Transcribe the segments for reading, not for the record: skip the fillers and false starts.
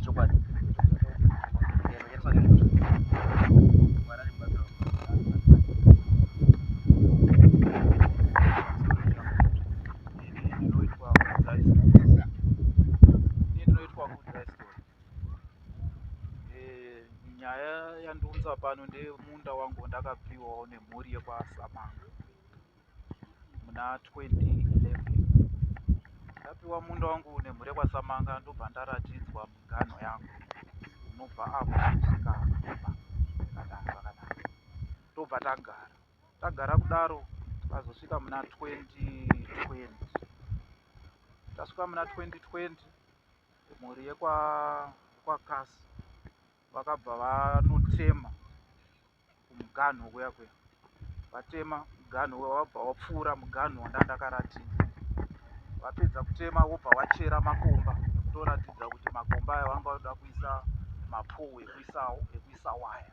chokwadi nyaya yandiunza pano ndemunda wangu ndakapiwawo nemhuri yekwasamanga muna 2011. Ndapiwa munda wangu nemhuri yekwasamanga ndobva ndaratidzwa migano yangu unobva apo kusvika tobva tagara kudaro tazosvika muna 2020. Tasvika muna 2020 mhuri yekwakasi vakabva vanotema kumuganho kuya vatema muganho wabva wapfuura muganho wandandakaratidza. Vapedza kutema wobva wachera makomba kutoratidza kuti makomba aya vanga vada kuisa mapowe ekuisa waya.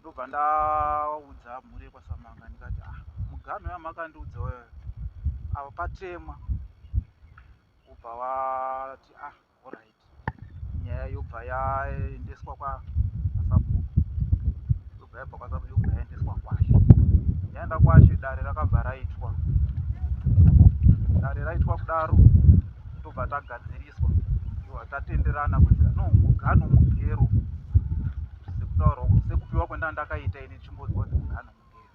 Ndobva ndaudza mhuri yekwasamanga ndikati muganho yamakandiudza wewe apa patemwa. Wobva wati alright, nyaya yobva yaendeswa kwasabhuku, yobva yabva kwasabhuku yobva yaendeswa kwashe. Yaenda kwashe dare rakabva raitwa. Dare raitwa kudaro tobva tagadziriswa, ndobva tatenderana kuti no muganho mugero sekutaurwa sekupiwa kwandandakaita ini chimbodzwa kuti muganho mugero.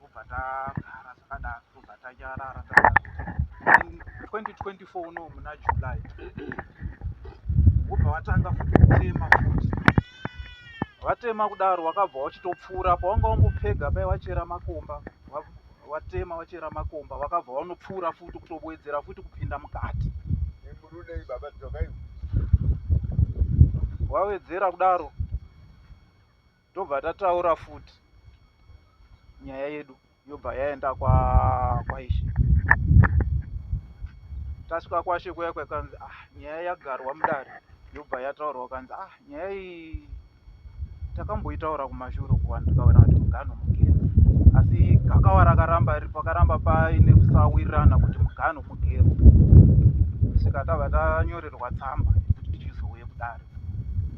Tobva tagara zvakadaro tobva tanyarara. 2024 uno muna July wobva watanga futi kutema futi. Watema kudaro wakabva wachitopfuura pawanga wambopega pai wachera makomba, watema wachera makomba wakabva wanopfuura futi kutobwedzera futi kupinda mukati. Wawedzera kudaro tobva tataura futi nyaya yedu yobva yaenda kwaishe. Tasvika kwashe kuya kwakanzi nyaya yagarwa mudare yobva yataurwa kanzi nyaya iyi takamboitaura kumashure kuwandikaona kuti muganho mugero, asi gakawa pakaramba paine kusawirirana kuti muganho mugero. Saka tabva tanyorerwa tsamba kuti tichizouye kudare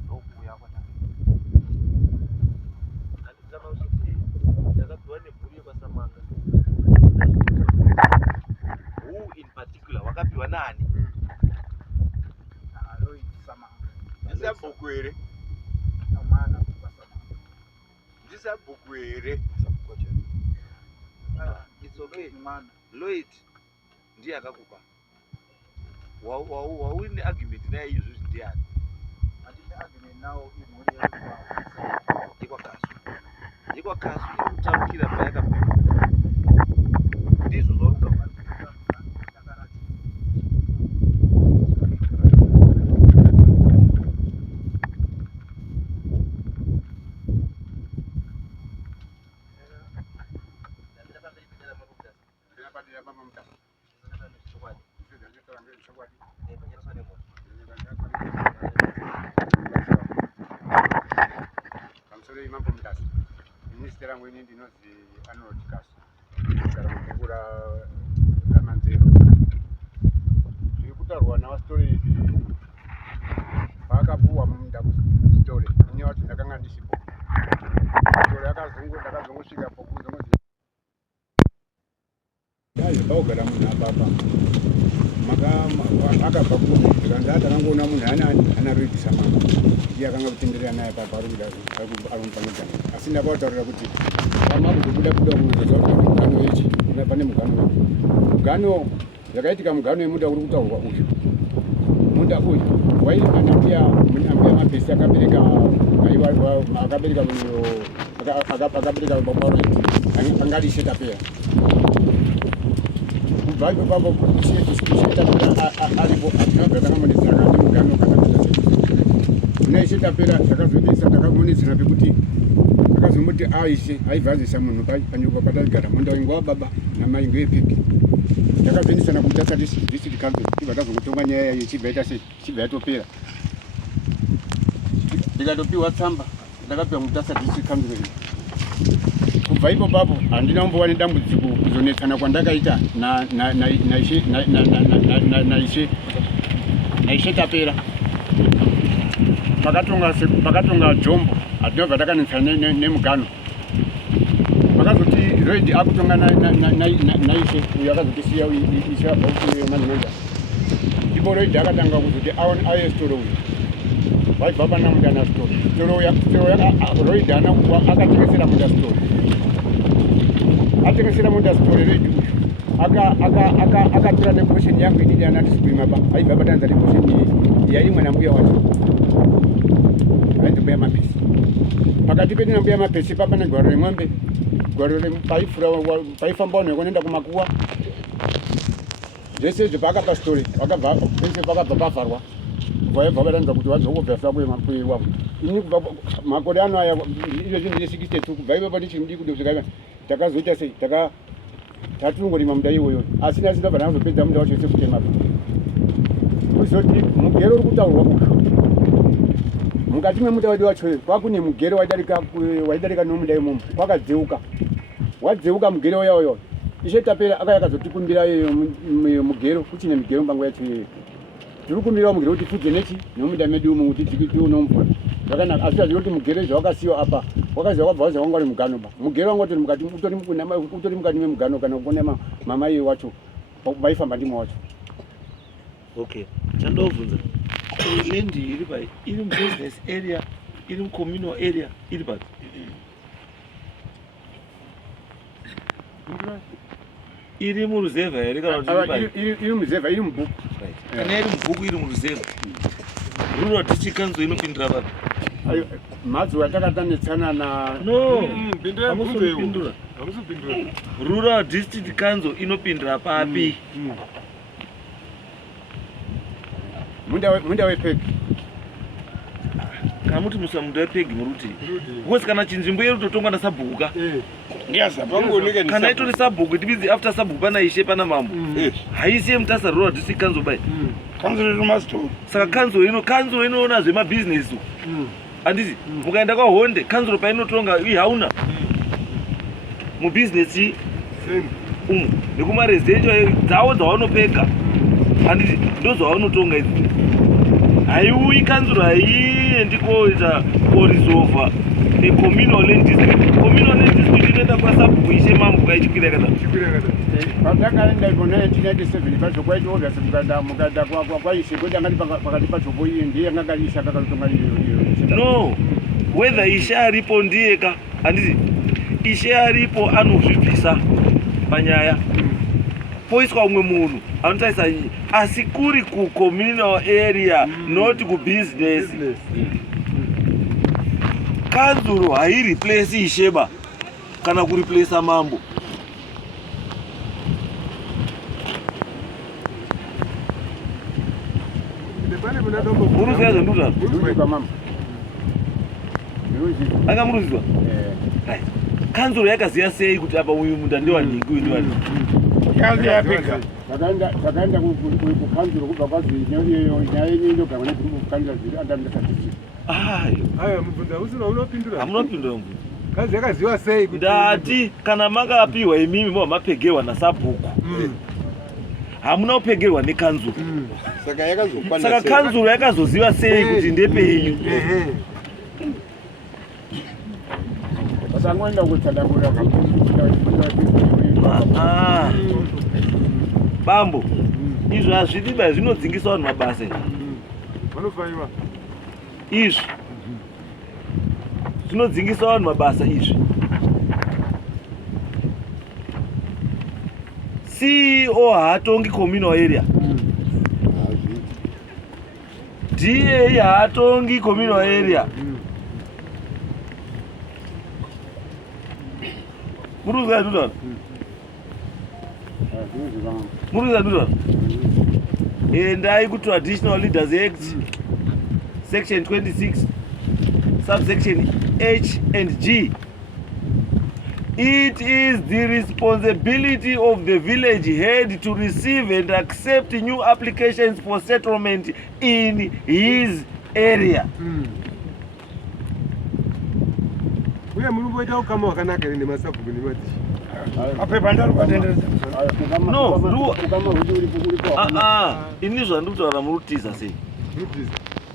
ndokuuya kwadare. Ndakapiwa nemhuri yekwasamanga. Who in particular wakapiwa nani? Lloyd Samanga. Ndisabhuku here? Mwana kwasamanga. Ndisabhuku here? It's okay mwana. Lloyd ndiye akakupa. Waune argument naye izvozvi ndiani? Hatine argument nawo imhuri yekwakasu. Yekwakasu irikutaukira payakapera. Ndizvo zvaurikutaura. Minister wangu ini ndinozi Arnold Kasu. Ndikara mukura ramanzero. Zvirikutarwa nawa story idzi pakapuwa munda kuchitore. Ini wati ndakanga ndisipo. Story ndakazongosvika pokuzongoti ndogara munhu apapa akabva kuda ndakangoona munhu ana Lloyd Samanga iye akanga kutenderera naye papa arikupangidza, asi ndakautaurira kuti pamakuzobuda kunongoza kuti mugano wechi pane mugano yakaitika mugano yemunda uri kutaurwa uyu. Munda uyu wairi ambuya mapesi akabereka baba angari Shetapera. Kubva ipapo Shetapera aripo atinabva takamonedzana nemugano kana Shetapera takazoendesa takamonedzana pekuti akazomboti aishe aivhazisa munhu panyumba patakagara munda wainge wababa namai ngeyepepi. Takazoendesana kumutasa district council tibva tazongotonga nyaya yechibva ita sei chibva yatopera. Ndikatopiwa tsamba ndakapiwa mutasa district council. Kubva ipapo handina kumbova nedambudziko kuzonetsana kwandakaita naishe Tapera. pakatonga Jombo atinobva takanetsa nemugano vakazoti Lloyd akutonga naishe uyo akazotisiya ishe abva kumanhonda ipo Lloyd akatanga kuzoti auye storo uyo vaibva pana mundana storo Lloyd akatengesera munda storo atengesera munda storo Lloyd uyu akatora neposheni yangu inini anati supreme pa aibva patanza neposheni yaimwe nambuya wacho ainzi mbuya mapesi pakati pedina mbuya mapesi papane gwaro remwombe gwaro paifamba vanhu vekunoenda kumakuwa zvese izvo pakapa story pese pakabva pavharwa vaibva vatanza kuti vadzokobvasa kuiwavo ini makore ano aya izvezvi ndine 62 kubva ipapo ndichindi kuti kusvika takazoita sei tatungorima munda iwoyo asi nasi ndabva ndazopedza munda wacho sekutemapa kuzoti mugero uri kutaurwa mukati memunda wedu wacho kwakune mugero waidarika nomunda imomo kwakadzeuka wadzeuka mugero uyaoyo ishe tapera akayakazotikumbira mugero kuchine migero mbango yacho iyoyo tiri kumbirawo mugero kuti tudze nechi nomunda medu umo kuti tiunomvura zvakanaka asi azviri kuti mugero izvo wakasiyiwa apa wakaziva kwabva waziva wanga uri mugano ba mugero wanga utori mukati memugano kana kuona mamai wacho vaifamba ndimo wacho. Okay, chandobvunza land iri pai iri business area iri communal area iri pai iri muruzeva here kana kuti iri muruzeva iri mubhuku kana iri mubhuku iri muruzeva rural district council inopindira papi mhatso yatakatanetsana na hamusipindura rural district council inopindira papi munda wepegi kana muti musa munda wepegi muruti because kana chinzvimbo yedu totongwa nasabhuku ka kana itori sabhuku tibidzi after sabhuku pana ishe pana mambo haisi yemutasa rural district council bai saka council inoona zvemabhizinesi handiti mukaenda kwahonde council painotonga hauna mubhizinesi umu nekumaresidential dzavo dzavanopeka handiti ndo zvavanotonga idzi haiuyi council haiendi koita koresolva communal land district. Communal land district inoenda kwasabhuku ishe mambo kwaichikwira kana patakaenda ikona 1997 pacho kwaiti obviously mukaenda kwaishe kuti angati pakati pacho iye ndiye angakaisha kakatotonga iyo no whether ishe aripo ndiye ka handiti ishe aripo anozvibvisa panyaya poiswa umwe munhu anotarisa asi kuri kucommunal area not kubusiness kanzuro haireplace isheba kana kureplace mambo muruziva zvandikuta anga muruziva kanzuro yakaziva sei kuti apa uyu munda ndewanhingi uyu ndewanhingi takaenda kukanzuro kubva kwazi nyaya inogama negrupu kukanzura zviri andandasatizi hamunopindura kazi yakaziva sei ndati kana makapiwa imimi mamapegerwa nasabhuku hamuna kupegerwa nekanzuro saka kanzuro yakazoziva sei kuti ndepenyu pasangoenda kutsanangura bambo izvi hazvidiba zvinodzingisa vanhu mabasa vanofaiwa izvi zvinodzingisa vanhu mabasa izvi CEO haatongi communal area DA haatongi communal area muruziva ndutaura muruziva ndutaura endai kuTradtional Leaders Act section 26 subsection H and G. It is the responsibility of the village head to receive and accept new applications for settlement in his area. uye mulumboita ukama wakanaka ine masabhuku nemati no ini zvandikutaura murutiza sei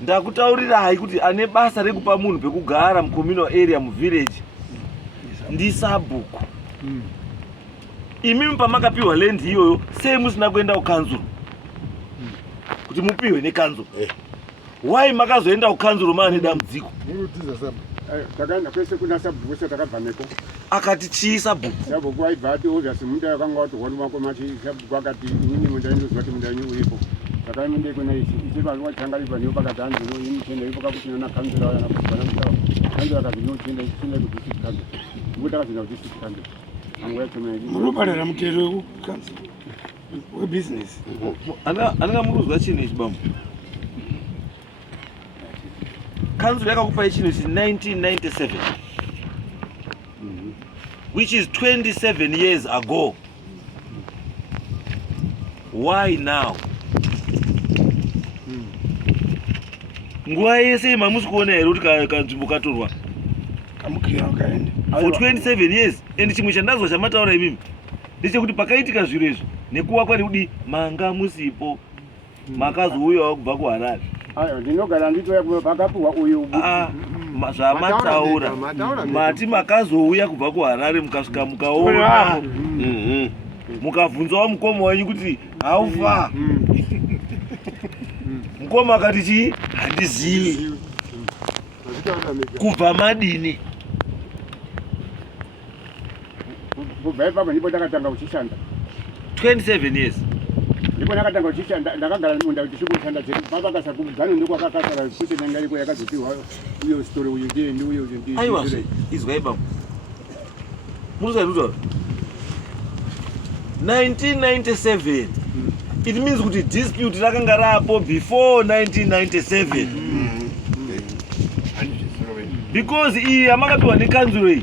ndakutaurirai kuti ane basa rekupa munhu pekugara mucommunal area muvillage ndisabhuku. Imimi pamakapiwa land iyoyo sei musina kuenda kukanzuro kuti mupiwe nekanzuro? Why makazoenda kukanzuro maane dambudziko? Takaenda kwese kuna sabhuku kwese takabva neko. Akati chii sabhuku? Sabhuku aibva ati obviously munda yakanga watorwa nemakomati. Sabhuku akati inini munda ndinozwa kuti munda wenyu uripo. Takaenda kuna ichi vanhu vachangaripa niyo pakati hanziro initenda ipo kakutina na kanzuro yana kubvana mutawa. Kanzuro akati inotenda ichitenda ku district kanzuro. Nguta akazina ku district kanzuro. Angu yacho mene. Murubara mutero wekanzuro. We business. Anga muruzwa chini chibambo. Kanzuro yakakupai chino chi 1997. Which is 27 years ago. Why now? Nguwa yese mamusi kuona here kuti kanzvimbo katorwa Kamukira wakaenda. for 27 years. And chimwe chandazwa chamataura imimi ndechekuti pakaitika zviro izvi nekuwakwa nekudi manga musipo makazouyawo kubva kuHarare. Ayo ndinogara nditoya pakapuwa uyu. Zvamataura mati makazouya kubva kuHarare mukasvika mukaona mukabvunzawo mukoma wenyu kuti haufa. Mukoma akati chii? Handizivi. Kubva madini? Kubva ipapo ndipo takatanga kuchishanda 27 years. ndipo nakatanga kuchishanda ndakagara munda kuchishanda chedu mabakasa kugano ndiko akakasara kuti nanga iko yakazopiwa uyo story uyu ndiye ndi uyo ndiye. Aiwa izwa ipapo murusa 1997. It means kuti dispute rakanga rapo before 1997. Because iyi amakapiwa nekanzuro iyi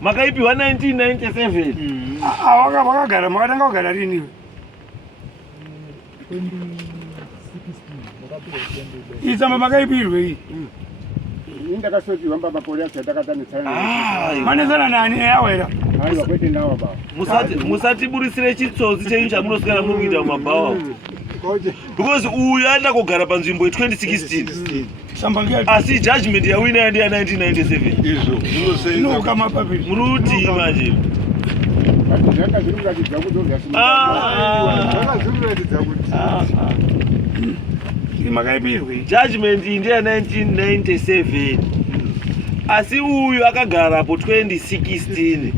makaipiwa 1997. Wakagara makatanga kugara rini? Isamba makaipirwe iyi. Ndakasotiwa mbaba polisi atakatanisana. Manesana nani yawera? Aiwa kwete ndawa baba. Musatiburisire chitsotsi chenyu chamunoswera muri kuita mumabhawa. Because uyu aenda kugara panzvimbo ye2016. Asi judgment yawina yandi ya 1997. Inoka mapapiri. Muruti manje. Judgment iyi ndiya 1997. Asi uyu akagara po 2016.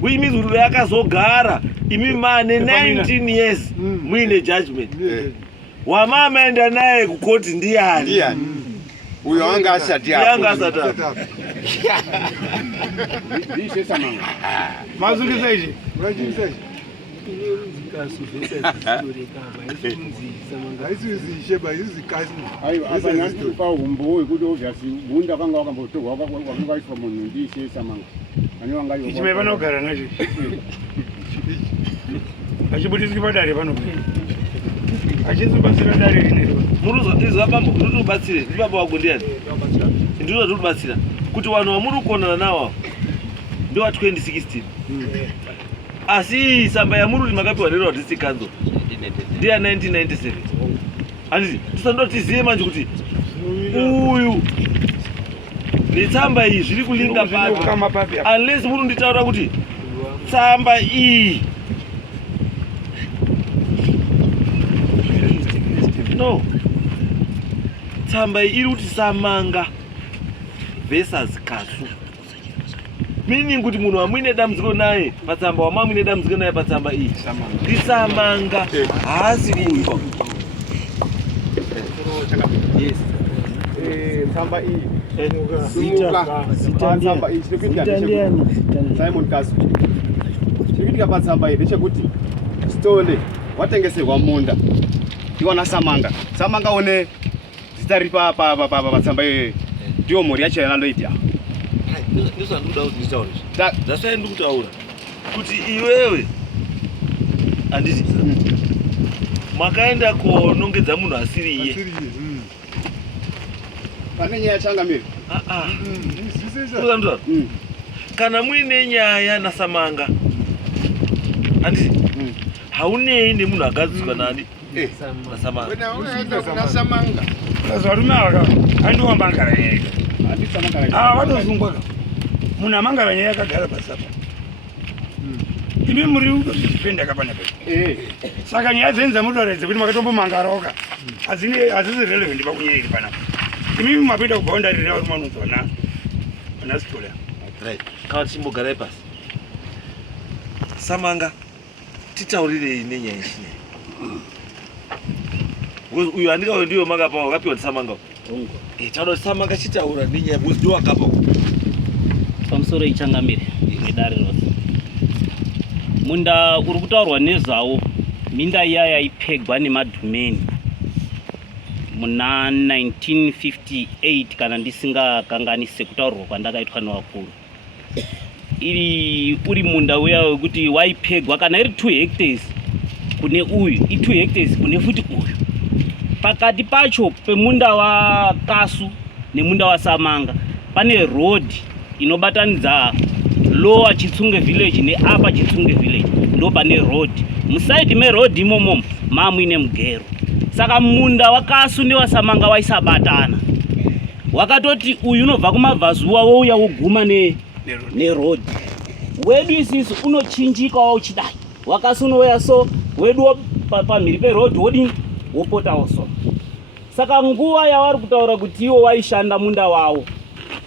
Which means kuti akazogara imi mane 19 years muine judgment. Wamamaenda naye kukoti ndiani? Uyo anga asati hapo. Yanga asati. Ndishe samanga. Mazuri zaidi. Aiwa apa nandipa umbo kuti obviously munda kanga wakambotorwa wakangaiswa munhu ndishe samanga. Ani wanga yo. Ichime vanogara nacho. Achibutisiki padare panogara. Achizobatsira dare rinero. Muruza izwa bambo kuti ubatsire ndi baba wako ndiani? Ndiro kuti ubatsira kuti vanhu vamuri kuonana nawo ndo 2016. Asi samba ya muri makapiwa nero district council ndiya 1997. Anditi tisandotiziye manje kuti uyu netsamba iyi zviri kulinga papi unless muri nditaura kuti tsamba iyi no tsamba iyi iri kuti Samanga versus Kasu, meaning kuti munhu wamuine dambudziko naye patsamba wamamuine dambudziko naye patsamba iyi ndiSamanga haasi uyu. Yes. Tsamba iyi tsamba iyi Simon Kasu chikuitika patsamba iyi ndechekuti Stone watengeserwa munda iwana Samanga one zita riri patsamba iyi ndiyo mhuri yacho yanandoita. Ndosandikuda kuti nditaure zvasai ndikutaura kuti iwewe handiti makaenda konongedza munhu asiri iye pane nyaya changamiri kana muine nyaya naSamanga handiti haunei nemunhu agadziswa nani nasamanga varume ava andiwa mangara nyaya vatozungwa ka munhu amangara nyaya akagara pasapa imi muri kutozvipenda kapana pe saka nyaya dzenyu dzamutaridze kuti makatombomangarawo ka hadzisi relevant pakunyaya iri panapa imi mapinda kuboundary rauri manonzwa na story kana tichimbogarai pasi samanga titaurirei nenyaya ishinei uyu andikawe ndiyo makapa wakapiwa ndisamanga taura samanga chitaura nenyaya muzi ndiwo akapa pamusoro ichangamire imwe dare rose munda uri kutaurwa nezvawo minda iya yaipegwa nemadhumeni muna 1958 kana ndisingakanganise kutaurwa kwandakaitwa nevakuru uri munda uya wekuti waipegwa kana iri 2 hectares kune uyu i2 hectares kune futi uyu pakati pacho pemunda wakasu nemunda wasamanga pane road inobatanidza lower chitsunge village neupper chitsunge village ndo pane road musaidi meroad imomo mamuine mugero saka munda wakasu newasamanga waisabatana wakatoti uyu unobva kumabvazuva wouya woguma neroad wedu isisi unochinjikawo uchidai wakasu unouya so wedu pamhiri peroad wodini wopotawo so saka nguva yavari kutaura kuti iwo waishanda munda wavo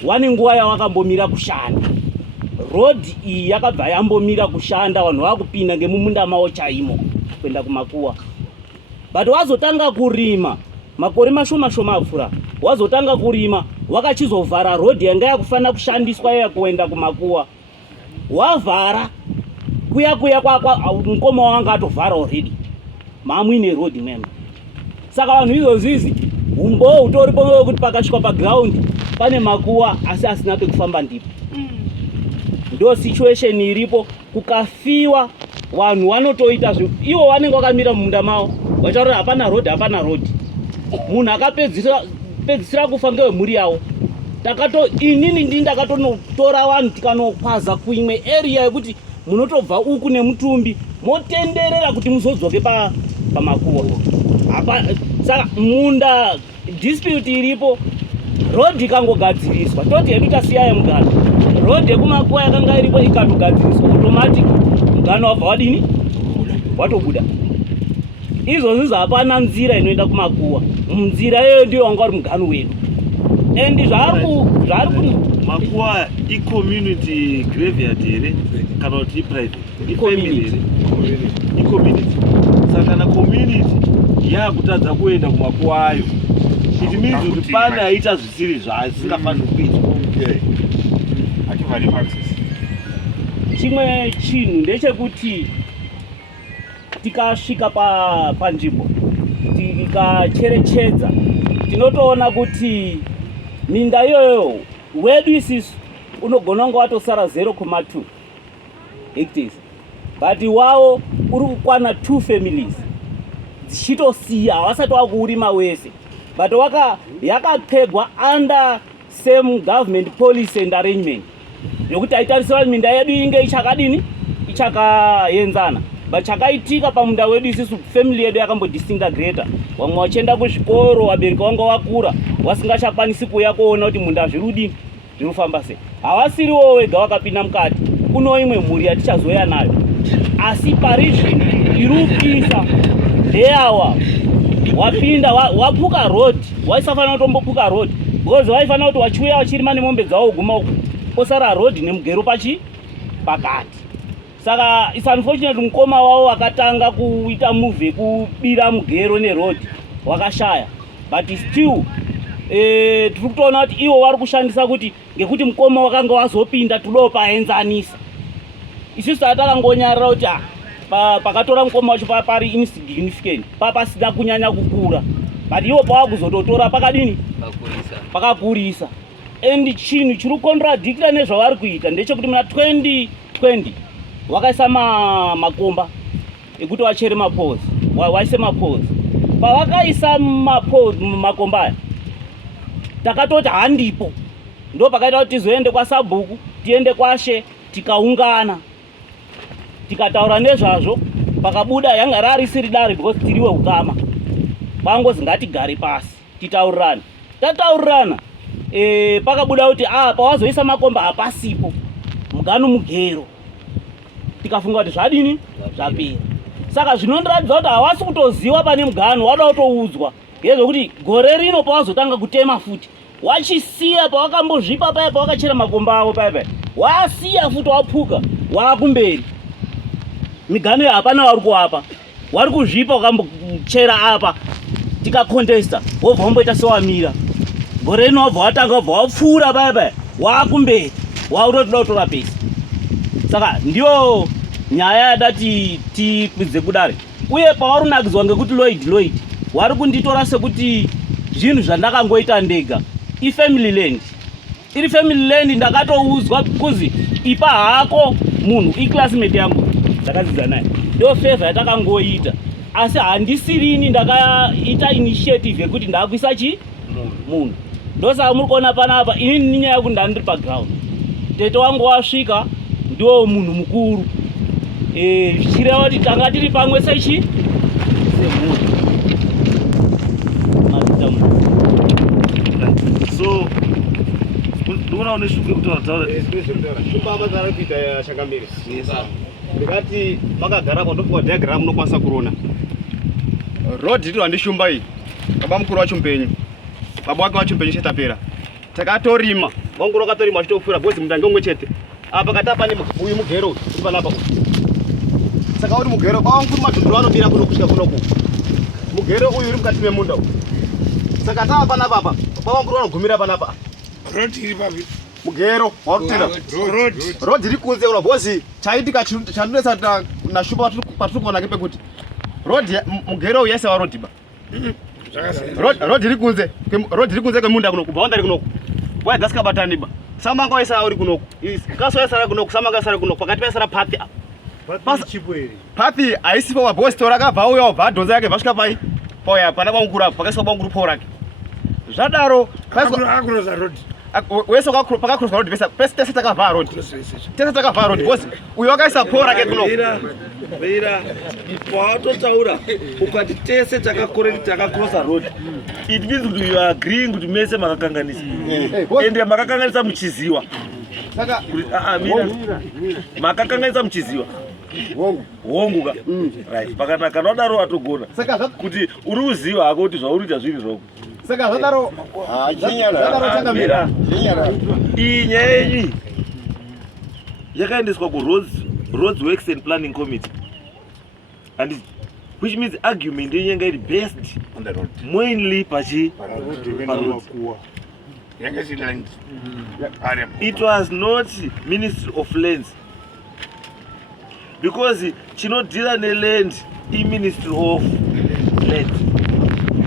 wane nguva yawakambomira kushanda road iyi yakabva yambomira kushanda vanhu vakupinda ngemumunda mavo chaimo kuenda kumakuwa but wazotanga kurima makore mashoma shoma apfuura wazotanga kurima wakachizovhara road yanga yakufanira kushandiswa iya kuenda kumakuwa wavhara kuya kwakwa mukoma wanga atovhara already mamuine road member saka vanhu izvozvizi umbo utoripo wekuti pakasvika paground pane makuwa asi asina pekufamba ndipo ndo situation iripo kukafiwa vanhu vanotoita ivo vanenge vakamira mumunda mavo vachitaura hapana road munhu akapedzisira kufa ngevemhuri yavo inini ndini ndakatonotora vanhu tikanokwaza kuimwe area yekuti munotobva uku nemutumbi motenderera kuti muzodzoke pamakuwa saka munda dispute iripo road ikangogadziriswa toti hedu tasiyaya mugano road yekumakuwa yakanga iripo ikatogadziriswa automatic mugano wabva wadini watobuda izvozvi hapana nzira inoenda kumakuwa nzira iyoyo ndiyo wanga uri mugano wedu and makuwa i-community graveyard here kana kuti i-private i-family here i-community saka kana community yakutadza kuenda kumakuwa ayo it means kuti pane aita zvisiri zvasingafaniri kuitwa chimwe chinhu ndechekuti tikasvika panzvimbo tikacherechedza tinotoona kuti minda iyoyo wedu isisu unogona kunge watosara 0.2 hectares but wavo uri kukwana 2 families dzichitosiya havasati wakuurima wese but yakapegwa under same government policy and arrangement yokuti haitarisira minda yedu inge ichakadini ichakaenzana but chakaitika pamunda wedu isisu family yedu yakambodisintegrata vamwe vachienda kuzvikoro vabereki vanga vakura vasingachakwanisi kuuya kuona kuti munda zvirudini zvinofamba sei havasiriwo wega wakapinda mukati kuno imwe mhuri yatichazoya nayo asi parizvino iri kupisa ndeyawa wapinda wapuka road waisafanira kutombopuka road because waifanira kuti wachiuya wachirima nemombe dzavo guma posara road nemugero pakati saka is unfortunate mukoma wavo wakatanga kuita move yekubira mugero neroad wakashaya but still tiri kutoona kuti ivo vari kushandisa kuti ngekuti mukoma wakanga wazopinda tudo paenzanisa isusu tatakangonyarira kuti pakatora mukoma wacho pari insignificant pasina kunyanya kukura but ivo pavakuzototora pakadini pakakurisa and chinhu chiri kukontradicta nezvavari kuita ndechekuti muna 2020 wakaisa makomba ekuti wachere mapose waise mapose pavakaisa makomba aya takatoti handipo ndo pakaita kuti tizoende kwasabhuku tiende kwashe tikaungana tikataura nezvazvo pakabuda yanga rarisiri dare because tiriwe ukama vangozi ngatigare pasi titaurirane. Tataurirana pakabuda kuti pawazoisa makomba hapasipo mugano mugero, tikafunga kuti zvadini zvapera. Saka zvinondiratidza kuti havasi kutoziva pane mugano, wada kutoudzwa yezvokuti gore rino pawazotanga kutema futi wachisiya pawakambozvipa paya pawakachera makomba avo paya wasiya futi wapuka wakumberi. Migano iyi hapana wari kuwapa, wari kuzvipa wakambochera apa tikakontesta wobva wamboita sewamira. Gore rino wabva watanga wabva wapfuura paya wakumberi wakutoda kutora pesa. Saka ndiyo nyaya yada tikwidze kudare. Uye pawarunakidzwa ngekuti Lloyd wari kunditora sekuti zvinhu zvandakangoita ndega ifamily land. Iri family land ndakatoudzwa kuzi ipa hako munhu iclassmate yangu ndakadzidza naye, ndio favor yatakangoita. Asi handisirini ndakaita initiative yekuti ndakuisa munhu. Ndosaka muri kuona panapa inini ninyaya yekuti ndandiri paground. Tete wangu wasvika ndiwo munhu mukuru. Zvichireva kuti tanga tiri pamwe semunhu. So ndikuona une shuku yekutaura shupa abazara kuita Changamire. Ndikati makagarapo ndofunga diagram unokwanisa kuona road iri handishumba iyi. Baba mukuru wacho mpenyu, baba wake wacho mpenyu chetapera takatorima vanguru vakatorima vachitofura bhozi mundange umwe chete apa katapa uyu mugero uri panapa. Saka uri mugero kwavangu madhunduru anomira kuno kusvika kunoku, mugero uyu uri mukati memunda uyu. Saka tava panapa apa kwavangu vanogumira panapa. Road iri papi? Mugero warutira road iri kunze una bhozi chaitika chandinesa nashupa patiri kuona ngepekuti road mugero uyu yaise waroad ba road iri kunze kwemunda kunoku boundary kunoku waya dzasikabatani ba. Samanga waisa uri kunoku, kaso yaisara kunoku, samanga yaisara kunoku, pakati paisara pathi. Pathi haisipo wabhozi torakabva uya wabva adhonza yake vasvika pai pauya pana kwanguru apo pakaiswa kwanguru pau rake zvadaro akuroza road wese pakakrosa road tese takavha road bhozi uyu wakaisa pau rake kunoku. Veira pawatotaura ukati tese takakrosa road, it means kuti you are agreeing kuti mese makakanganisa ende makakanganisa muchiziva makakanganisa muchiziva hongu ka right pakanaka kana wadaro watogona kuti uri kuziva hako kuti zvauriita zviri zvoko. Saka zvadaro Changamire. Iyi nyaya yenyu yakaendeswa kuroads works and planning committee, and which means argument yenyu yanga iri based mainly paroads. It was not Ministry of Lands, because chinodhira neland iMinistry of Land,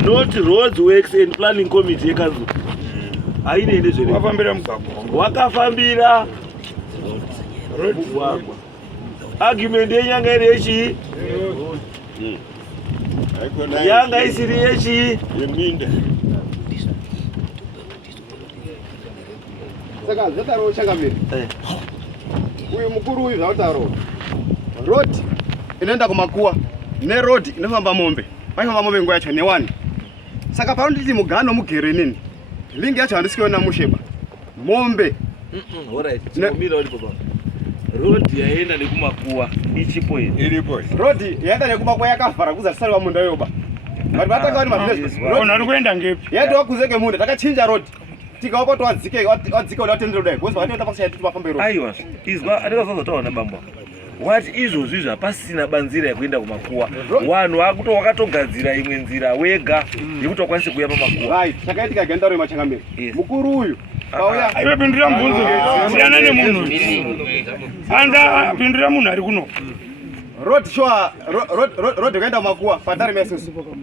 not Roads Works and Planning Committee yekanzo. Haine zvere wakafambira mugwagwa. Argument yenyu yanga iri yechi yanga isiri yechi Yeminda. Saka zvadaro Changamire uyu mukuru uyu zvautaro road inoenda kumakuwa neroad inofamba mombe paifamba mombe nguva yacho ne1. Saka panonditi mugano mugere inini lingi yacho handisikiona musheba mombe road yaenda nekumakuwa ichipo Iripo. road yaenda nekumakuwa yakavhara kuza tisari wamunda yoba but vatanga vani mabusiness uri kuenda ngepi yaiti wakuzeke munda takachinja road tikaopa kuti wadzike uda watendere kudai gozi vatoenda pasaya kuti vafambe road. Aiwa izwa andikazozotaura nabamba wati izvozvi zvapasina banzira yekuenda kumakuwa, vanhu vakuto wakatogadzira imwe nzira wega yekuti wakwanise kuya pamakuwa. Right, chakaitika gendaro yeMachangamire mukuru uyu pauya aiwe pindura mubvunzo siyana nemunhu anza pindura munhu ari kuno road sure road yakaenda kumakuwa patari mesusu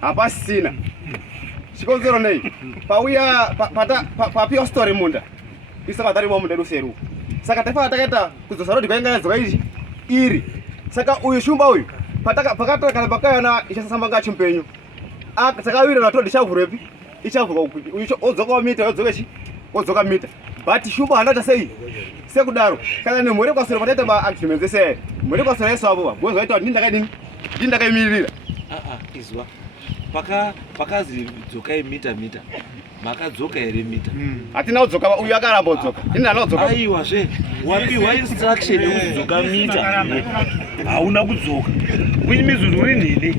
hapasina chikonzero nei pauya papiwa story munda isa patari munda ruseru. Saka taifa takaita kudzosa road kwainga yazoka iri saka uyu shumba uyu pakataka kana pakayana ichasamba chimpenyu sakawira na told ichavhurepi ichavhuka uyu odzoka mita odzoka mita but shumba hanoita sei sekudaro kana nemhuri kwasoro pataita maagreements mhuri kwasoro yesu avo bwonzo vaita kuti ndindakaimirira izwa pakazi dzokai mita makadzoka here mita hatina kudzoka uyu akaramba kudzoka ndinana kudzoka aiwazve wapiwa instruction yekudzoka mita hauna kudzoka which means kuti uri nini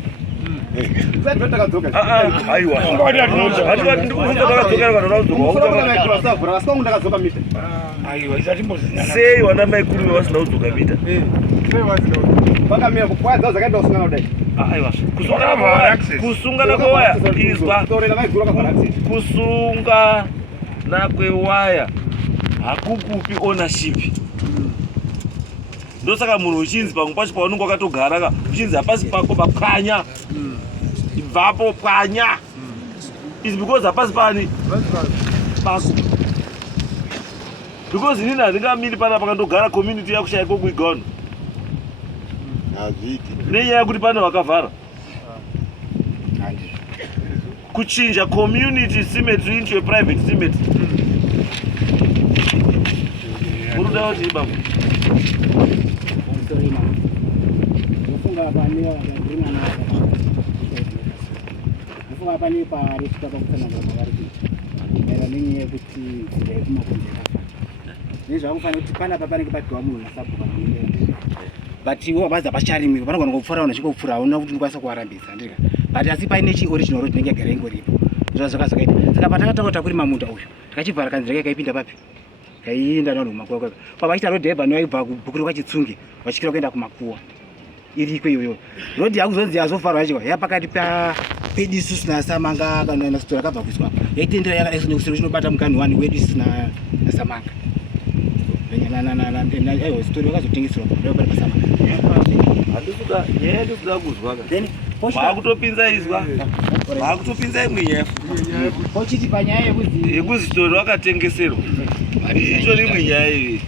sei wana maikuru vevasina kudzoka mita kusungana kwewaya izwa kusungana kwewaya hakukupi ownership ndosaka munhu uchinzi pamwe pacho paunenge wakatogara uchinzi hapasi pako papwanya ibvapo pwanya is because hapasi pani pako because inini handingamiri pana pakandogara community yakushayiko kuigona nenyaya yekuti pane wakavhara kuchinja community cemetery into a private cemetery muruda kuti ibaba kufunga pane pari tutakakufanana mavari kuita nenyaya yekuti nzira yekumakonzera nezvakufanira kuti panapa panenge padhiwa munhu nasabuka but iwo vazi hapacharimi panogona kupfuura unhu achingopfuura hauna kuti ndikwanisa kuvarambisa ndika but asi paine chioriginal road inenge yagara ingoripo zvazvakazvakaita saka patakataura kuti kuri mamunda uyu takachivhara kanzira kake kaipinda papi kaienda navanhu kumakuwa pavachiita road yebva noaibva kubhukuri kwachitsungi vachikira kuenda kumakuwa iriko iyoyo road yakuzonzi yazovharwa yachiwa yapakati pedisu nasamanga kana nasitora akabva kuiswa yaitendera yakadaisonekusiru chinobata muganhu wani wedisu nasamanga aiwa sitori vakazotengeserwa pari pasamanga nyaya yandikuda kuzwa vaakutopinza izwa vaakutopinza imwe nyaya pochiti panyaya yekuzitori vakatengeserwa icho rimwe nyaya ivi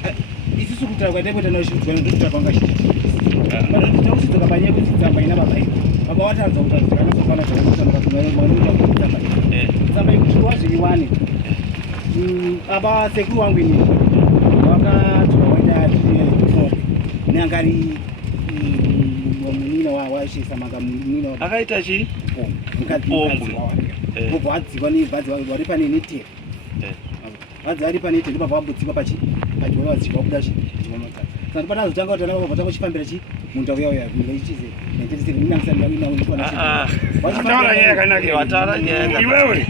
isusu kutaura kwataikuita naoshikutaa kwanga takuchidzoka panyaya yekuti tsamba ina babai baba wataradza kuti azikanasofana tsamba yekuti wazviriwane aba sekuru wangu ini wakatoka waenda neangari munina washisamanga munina akaita chii obva adzikwa nevhadzi vari pane netera vadzi vari pane netera ndobva vambodzikwa pachiva vadzikwa kuda saka ndopata azotanga kuti anabva tanga uchifambira chi munda uya ichize wataura nyaya yakanaka iwewe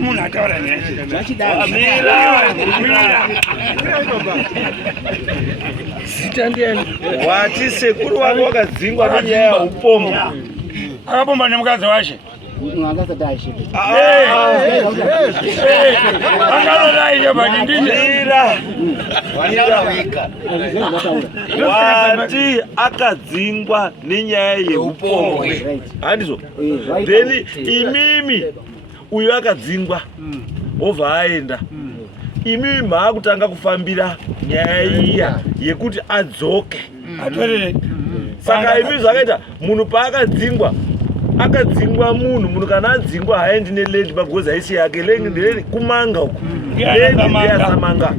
munhu ataura nyaya zita ndiani wati sekuru wako wakadzingwa nenyaya yaupomo akapomba nemukadzi washe angarodaije patindinira wati akadzingwa nenyaya yeupomo handizvo then imimi uyu akadzingwa obva aenda imimi maakutanga kufambira nyaya iya yekuti adzoke saka imi zvakaita munhu paakadzingwa munhu kana adzingwa haendi neland because haisi yake lendi kumanga uku lendi ndeyasamanga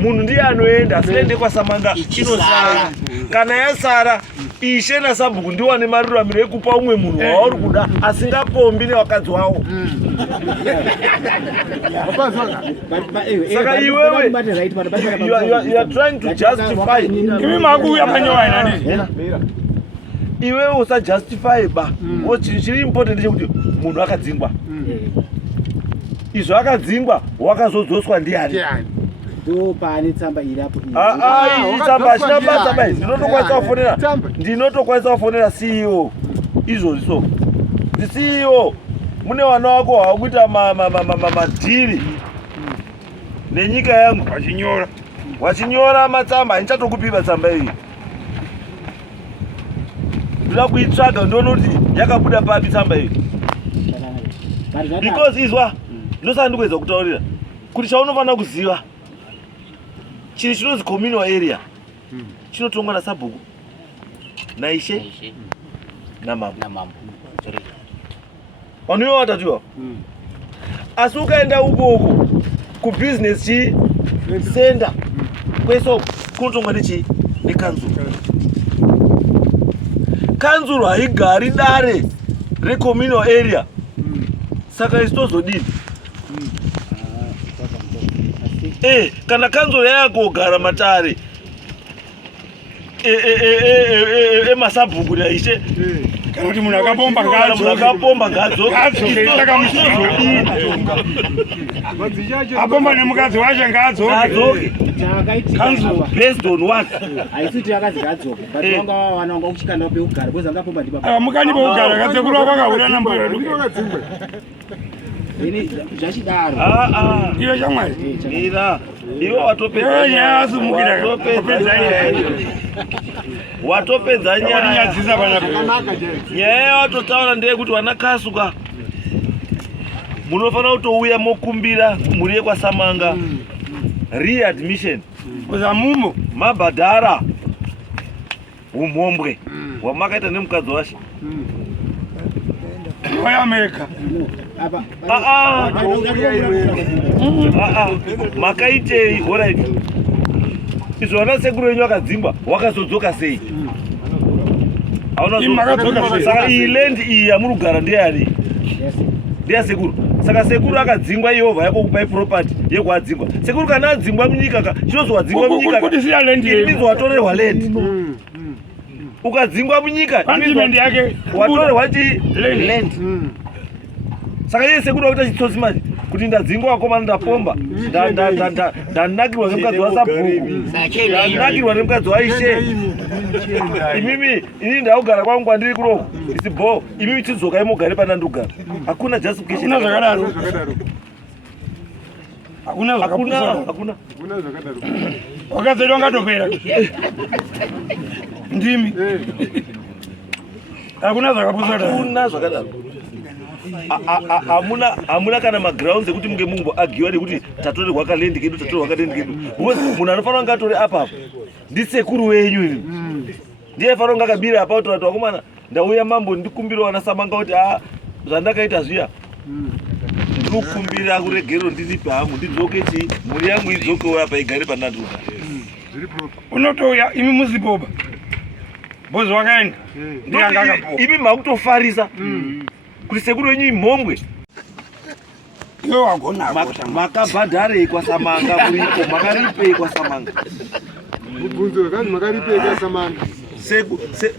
munhu ndiye anoenda asi lendi kwasamanga inosara kana yasara ishe nasabhuku ndiwane maruramiro ekupa umwe munhu wauri kuda asingapombi nevakadzi wavo saka iwewe you are trying to justify imi makuya panyewainani iwewe usajustify ba chiri important chekuti munhu akadzingwa izvo akadzingwa wakazodzoswa ndiani ndopane tsamba irapo tsamba achina basa bai ndinotokwanisa kufonera CEO izvozvi so CEO mune vana wako hawakuita madhiri nenyika yangu wachinyora matsamba handichatokupiva tsamba iyi ndoda kuitsvaga ndoona kuti yakabuda papi tsamba iyi because izwa ndosaka ndikuedza kutaurira kuti chaunofanira kuziva chiri chinonzi communal area chinotongwa nasabhuku naishe namambo vanhu ivo vatatu iva asi ukaenda ukoko kubusiness chi center kweso kunotonga nechi nekanzuro. Kanzuro haigari dare recommunal area saka isitozodini. Kana kanzuro yakogara matare emasabhuku naishe kana kuti munhu akapomba ngadzo apomba nemukadzi wacho ngaadzoke. Based on what? Haisiti akazi gadzoke but vanga wana wanga kuchikanda peugara kweza ngapomba ndipa mukani peugara katsekuru kwakahura nambo yedu ini zvachidaro iyo chamwari mira iwe watopedza nyaya nyaya watotaura ndeyekuti vana Kasuka munofanira kutouya mokumbira mhuri yekwaSamanga readmission kuzamumo mabhadhara umhombwe wamakaita nemukadzi washe wayameka makaitei alright. Izvo vana sekuru wenyu vakadzingwa wakazodzoka sei? Saka iyi land iyi yamurugara ndeyani? Ndeya sekuru. Saka sekuru akadzingwa Jehovha yakokupai property yekuadzingwa. Sekuru kana adzingwa munyika chinozowadzingwa munyika izvo watorerwa land. Ukadzingwa munyika watorerwa chi land. Saka iye sekuru wakuita chitsotsi manje kuti ndadzingwa wakomana ndapomba ndanakirwa nemukadzi waSabhuku ndanakirwa nemukadzi waIshe ini ndaugara kwangu kwandiri kuroko isibho imimi chidzoka imogare pana ndogara. Hakuna justification. Hakuna wakadzedwa ungatopera ndimi hakuna zvakadaro. Hamuna kana magrounds ekuti munge mumboagiwa nekuti tatorerwa kalendi kedu because munhu anofanira kunge atori apapo ndisekuru wenyu ini ndiye fanira kunge akabira apa kuti vakomana ndauya mambo ndikumbira vanaSamanga kuti zvandakaita zviya ndikukumbira kuregerero ndiripe hangu ndidzoke chi mhuri yangu idzokewo apa igare panandogara. unotouya imi muzipoba bhozi wakaenda ndianga akapoa imi makutofarisa kuti sekuru wenyu imhombwe. iwe wagona makabhadharei kwaSamanga kuripo makaripei kwaSamanga mubvunzo wekati makaripei kwaSamanga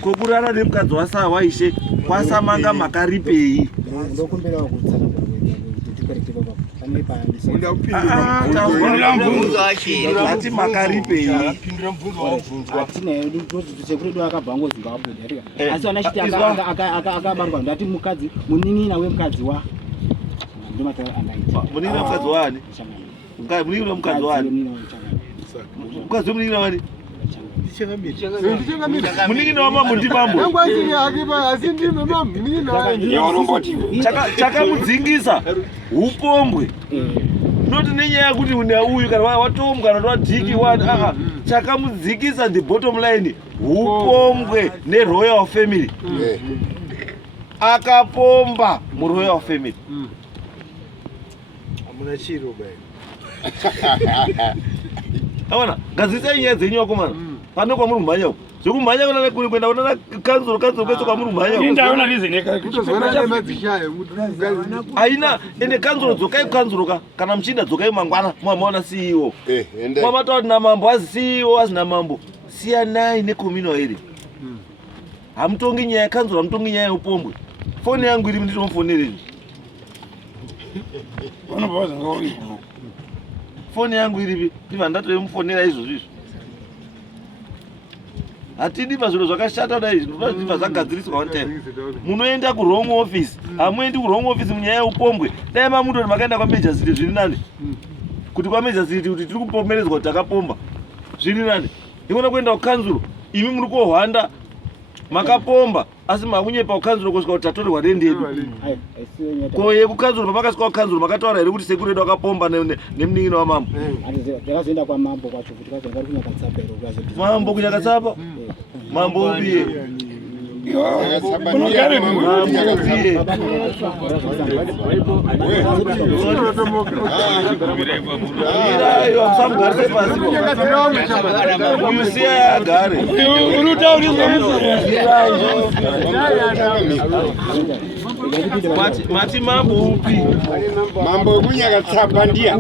kokurara nemukadzi waIshe kwaSamanga makaripei? ndokumbirawo kutsana ati makaripei sekuru akabva ngoZimbabwe asi vana chiti akabarwa ndati mukadzi munin'ina wemukadzi wa munin'ina mukadzi wani? Munin'ina mukadzi wani? Mukadzi wemunin'ina wani? Munin'ina wamambo ndimambo. Chakamudzingisa upombwe noti nenyaya yekuti uyu kana watombwa kana wadhiki wani chakamudzingisa the bottom line upombwe neroyal family. Akapomba muroyal family. Hamuna chiro bai. Awana ngadzisai nyaya dzenyu wakomana pano kwamuri kumhanya uko zvekumhanya kana kuri kuenda kuona kanzuro kwese kwamuri kumhanya indaona rizeneka kutozwana nemadzishayo haina ende kanzuro dzokai kanzuro kana muchida dzokai mangwana mwamaona CEO mwamata kuti namambo azi CEO azi namambo siyanai necommunal area. Hamutongi nyaya yakanzuro hamutongi nyaya yeupombwe. Foni yangu iri ndinomufonerei vanobvaza ngauripo foni yangu iripi ndibva ndatomufonera izvozvo. Hatidi zviro zvakashata dai zvinoda zvagadziriswa on time. Munoenda ku wrong office. Hamuendi ku wrong office munyaya yeupombwe. Dai mamundori makaenda kwaMajor City zviri nani? Kuti kwaMajor City kuti tiri kupomeredzwa kuti takapomba. Zviri nani? Ndinoda kuenda kukanzuro. Imi muri kuhwanda makapomba asi makunyepa kukanzuro kusvika kuti tatorerwa rendi yedu. Ko yekukanzuro pamakasvika kukanzuro makataura here kuti sekuru edu akapomba nemunin'ina wamambo. ndakazoenda kwamambo kwacho kuti kazanga ari kunyakatsapa here mambo kunyakatsapa mambo ubiye unogare samgarise pasi musiya agare mati mambo upi mambo ekunyakatsapa ndiya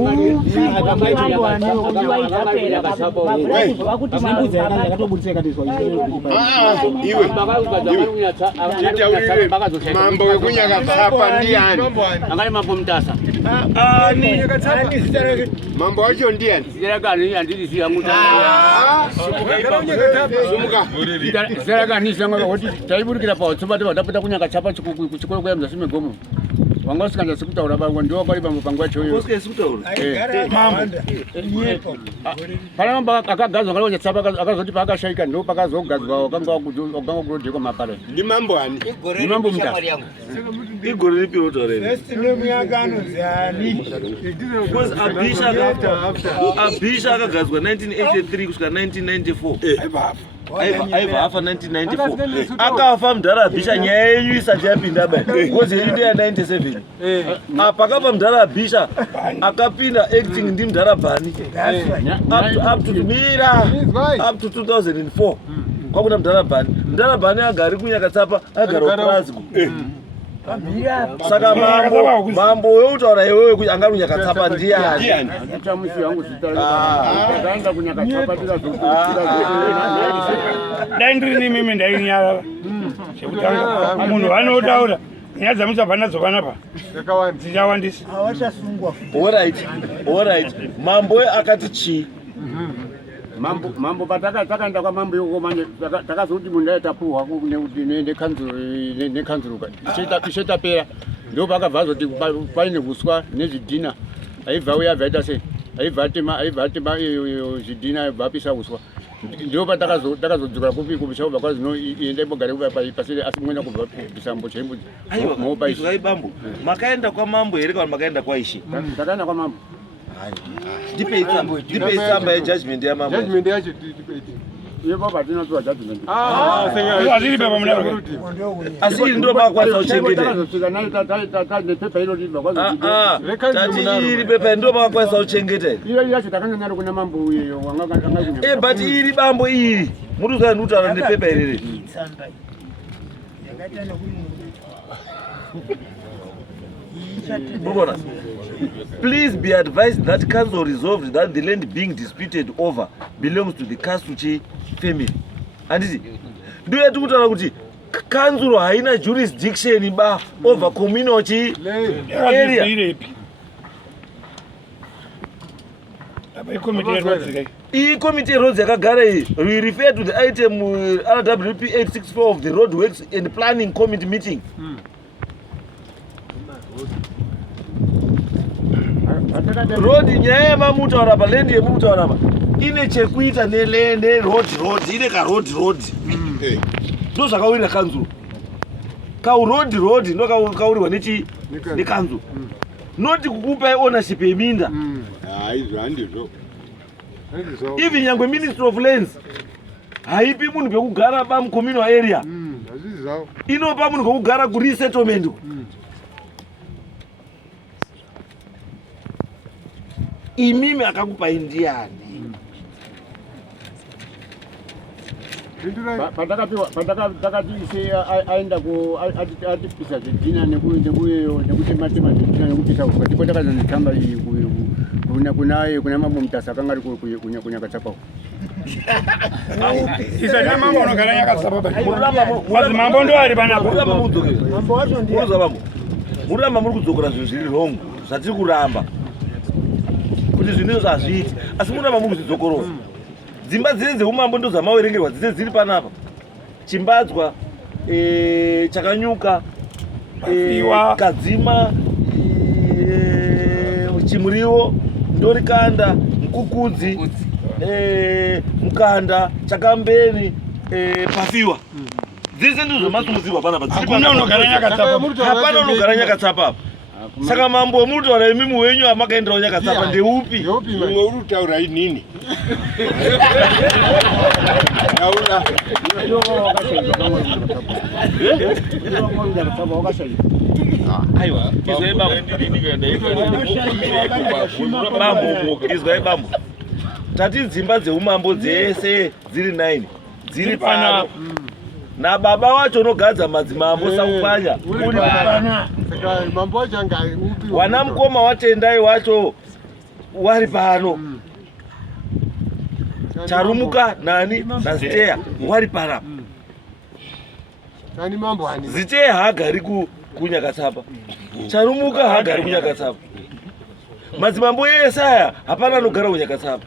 iwe mambo ekunyakatsapa ndiyani angari mambo mtasa ani mambo acho ndiyani sirakani andisi yangu sirakani sanga kuti taiburikira pa tsopati vatapita kunyakatsapa kuchikoro kuyamza simegomo wanga usikanja sikutaura bango ndio pali pamwe pangwa choyo koske sikutaura mambo pana mamba akagazwa ngalo nyatsapa akazoti pakashaika ndo pakazogazwa wakanga kurodheko mapare ndi mambo ani ni mambo mta igore ripi rotorere because abisha akagazwa 1983 kusvika 1994 aiva afa 1994 akafa mudhara abhisha nyaya yenyu isati yapinda bai because yenyu ndeya 97 pakabva mudhara abhisha akapinda acting ndi mudhara bhani up to mira up to 2004 kwakuda mudhara bhani agari kunyakatsapa agara uprazgo saka mambo weutaura iwewe kuti angari kunyakatsapa ndiani dai ndirini mimi ndainyarara chekutanga munhu anotaura nyaya dzamusabva nadzo panapa dzichawandisa alright mambo akati chii mambo patakaenda kwamambo yoko manje takazoti munhu aitapuhwa nekhanzuruka ichetapera ndo pakabva zoti paine huswa nezvidhina aibva uya abvaita sei aibva atema zvidhina aibva apisa huswa ndo patakazodzoka kupi chaubva kwazino ienda imbogare pasire asi mwena kubva bisambo chaimbudzi bambo makaenda kwamambo here kana makaenda kwaishi takaenda kwamambo ndipei tsamba yejudgment yamambo asi iri ndo makakwanisa kuchengetati iri pepa ndo makakwanisa kuchengeta but iri bambo iri muri kuzana ndikutaura nepepa irere please be advised that council resolved that the land being disputed over belongs to the Kasuchi family. Anditi ndoya tikutaura kuti council haina jurisdiction ba over community area. I committee roads yakagara iyi we refer to the item RWP 864 of the road works and planning committee meeting. Road nyaya yamamutaura pa land yemutaura pa ine chekuita nelende road ine ka road ndo zvakawirira kanzuro kau road ndo kaurirwa nekanzuro noti kukupai ownership yeminda even nyangwe ministry of lands haipi munhu pekugara pamucommunal area inopa munhu pekugara kuresettlement. Imimi akakupai ndiani? Patakati ise aenda ku atipisa zvidhina nekutematema zvidhina nekupisa uswa ndipo takazonotamba kuna mambo mutasa akanga ari kunyakatsapa isana mambo anogara nyakatsapa wazi mambo ndo ari panapa muramba muri kudzokera zvinhu zviri wrong zvatiri kuramba kuti zvinhu zvazviiti asi muramba muri kudzidzokorowa dzimba dziri dzeumambo ndo dzamawerengerwa dzise dziri panapa chimbadzwa chakanyuka kadzima chimuriwo ndorikanda mukukudzi mukanda chakambeni pafiwa dzese ndizvo zvamasumudzirwa panapa hapana unogara nyakatsapa apa Saka mambo mutu wana mimi wenyu amakaenda Nyakatsapa ndeupi? Mwe uri taura nini? Yaula. Aiwa, izwe bambo izwe bambo. Tati dzimba dzeumambo dzese dziri 9 dziri pano. Na baba wacho unogadza madzimambo sakupanya uri pana. Saka mambo wacho ngai upi? Wana mukoma watendai wacho wari pano. Charumuka nani na Ziteya wari para. Nani mambo hani? Ziteya hagari kunyakatsapa. Charumuka hagari kunyakatsapa. Madzimambo ese aya hapana anogara kunyakatsapa.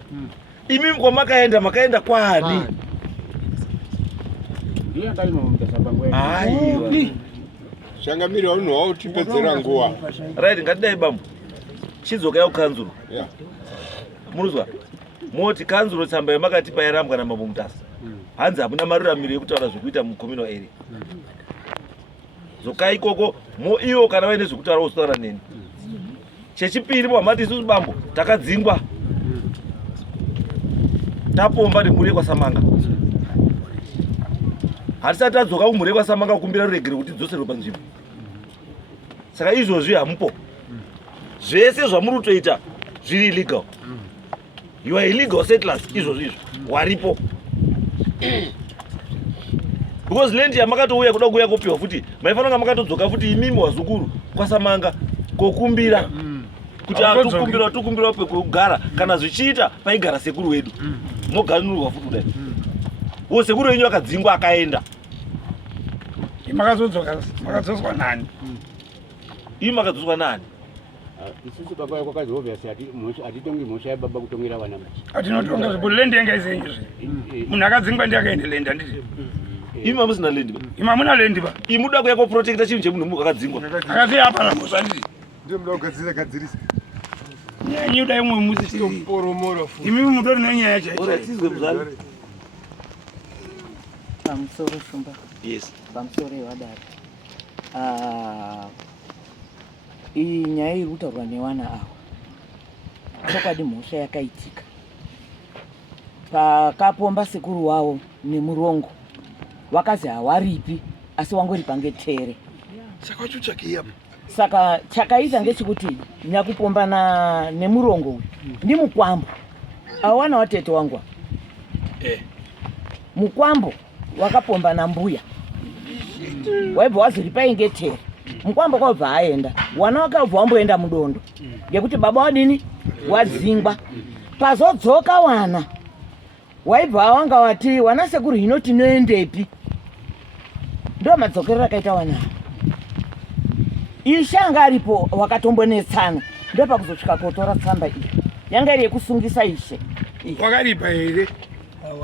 Imi makaenda kwani? Ndiye kalima mtasaba ngwe. Aiwa. Shangamiri wauno wautipedzera nguwa. Right, ngatidai bambo. Chidzoka yakukanzuro. Yeah. Munuzwa? Moti kanzuro tsamba yamakatipa yarambwa na mambo mutasa. Hanzi hamuna maruramiro ekutaura zvekuita mucommunal area. Zokai ikoko iwo kana vaine zvekutaura usitaura neni. Chechipiri mwamati isusu bambo takadzingwa. Tapomba nemhuri kwaSamanga. Hatisati tadzoka kumhuri kwaSamanga kukumbira ruregere kuti dzosere panzvimbo. Saka izvozvi hamupo. Zvese zvamuri kutoita zviri illegal. You are illegal settlers izvozvo waripo. Because land yamakatouya kuda kuuya kopiwa futi maifanira makatodzoka futi imimi wazukuru kwaSamanga kokumbira kuti tukumbira pekugara kana zvichiita paigara sekuru wedu moganurwa futi kudai. Wo sekuru wenyu akadzingwa akaenda. Makadzoswa nani? Imi makadzoswa nani? Isusu baba yako kazi obvious atitongi mhosva yababa kutongera vana. Atinotonga zvibulende yenga izenyu zve. Munhu akadzingwa ndiye akaenda lenda nditi. Imi hamusina lendi ba. Imi hamuna lendi ba. Imi muda kuya kuprotecta chinhu chemunhu akadzingwa. Akazi hapana mhosva nditi. Ndiye muda kugadzirisa. Nyanyi uda imwe musi poromoro futi. Imi mutori nenyaya chaicho. Ora tizwe muzali. Pamusoro shumba. Yes. Pamusoro wadari. Iyi nyaya iri kutaurwa nevana ava chokwadi mhosva yakaitika pakapomba sekuru wavo nemurongo wakazi hawaripi asi wangori pangetere. Saka chakaita ngechekuti nyakupombana nemurongo uyu ndi mukwambo awana watete wangu mukwambo wakapombana mbuya waibva waziri paingetere. Mukwambo kwabva aenda wana wakabva wamboenda mudondo ngekuti baba wadini wadzingwa. Pazodzoka wana waibva wanga wati wana sekuru hino tinoendepi. Ndo madzokerero akaita wana ishanga aripo wakatombonetsana. Ndo pakuzosvika kotora tsamba iyi yanga iri yekusungisa ishe wakaripa here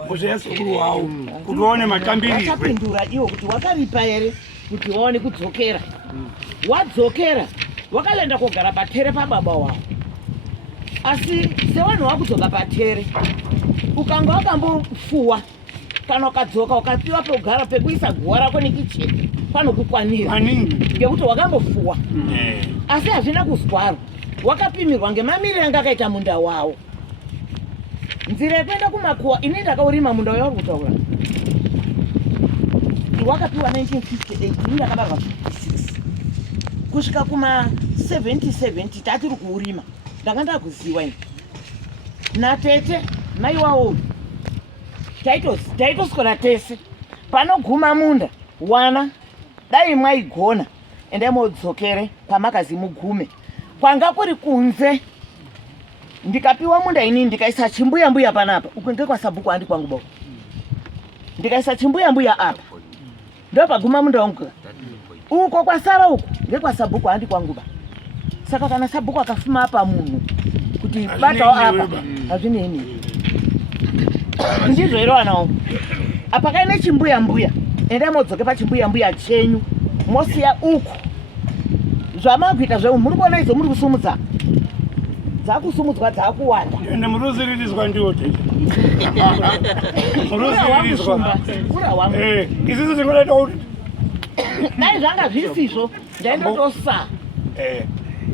mhosva yasekuru wavo kuti waone matambirirwe. Achapindura iwo kuti wakaripa here kuti waone kudzokera. Wadzokera wakaenda kogara patere pababa wavo. Asi sevanhu vakudzoka patere ukanga wakambofuwa kana ukadzoka ukapiwa pekugara pekuisa guwa rako nekicheni panokukwanira ngekuti wakambofuwa. Asi hazvina kuzwarwa wakapimirwa ngemamiriro anga akaita munda wavo. Nzira yekuenda kumakuwa ini ndakaurima munda wauri kutaura wakapiwa 1958 ini ndakabarwa 56 kusvika kuma 70 tatiri kuurima ndanga ndakuziwa ini natete mai wawo taitoswera tese panoguma munda wana dai mwaigona ende modzokere pamakazi mugume kwanga kuri kunze. Ndikapiwa munda ini ndikaisa chimbuya mbuya panapa uko ngekwaSabhuku andi kwangu baba ndikaisa chimbuya mbuya apa ndo paguma munda wangu uko kwasara uko ngekwaSabhuku andi kwangu baba. Saka kana Sabhuku akafuma apa munhu kuti batawo apa hazvineni ndizvo ero wanawo apa kaine chimbuya mbuya ende modzoke pachimbuya mbuya chenyu mosiya uko zvamakuita zveu muri kuona izvo muri kusumudza dzakusumudzwa dzakuwanda ende muruziririzwa ndiwo tete muruziririzwa isisu tingodaita kuti dai zvanga zvisizvo ndaindotosa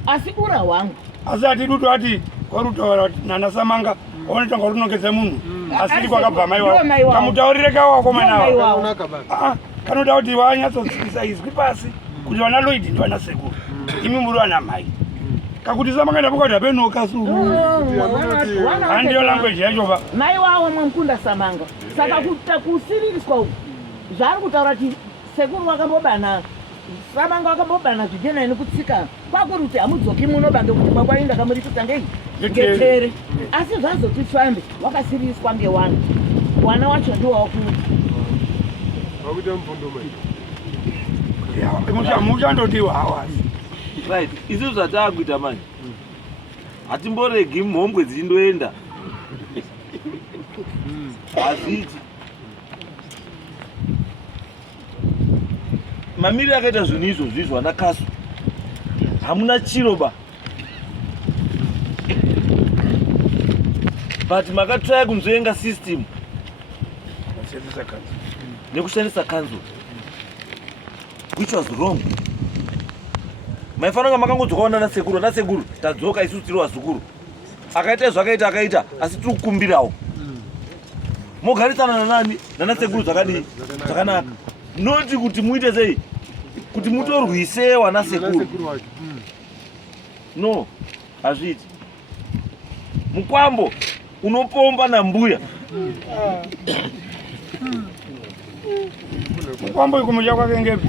asi ura wangu asi atidutu ati warutaura nana Samanga onetanga runongedza munhu asiri kwakabva mai wako kamutaurire kawako manawa kanoda kuti vanyatsodzikisa izwi pasi kuti vana Lloyd ndivana sekuru imi muri vana mai kakuti Samanga ndapokati apenoka suru handiyo language yacho va mai wawo mwamukunda Samanga saka kusiririswa uku zvari kutaura kuti sekuru wakambobana Samanga wakambobana zvichena nekutsika kwakuri kuti hamudzoki munoba ngekuti kwakwainda kamuri kutangei ngetere asi zvazoti fambe wakasiriswa ngewana wana wacho ndiwo wakuti muchandodiwa hawa right isi zvatakuita manje hatimboregi mhombwe dzindoenda hazviti mamiri akaita zvinhu izvozvi zwana Kasu hamuna chiroba but makatraya kunzvenga system nekushandisa council which was wrong. Maifananga makangodzokaona na sekuru tadzoka isusu tiri wazukuru akaita zvakaita akaita asi tiri kukumbirawo mogarisana nani nana sekuru zvakadii zvakanaka noti kuti muite sei kuti mutorwise wana sekuru no hazviti mukwambo unopomba nambuya mukwambo ikumuja kwake ngepi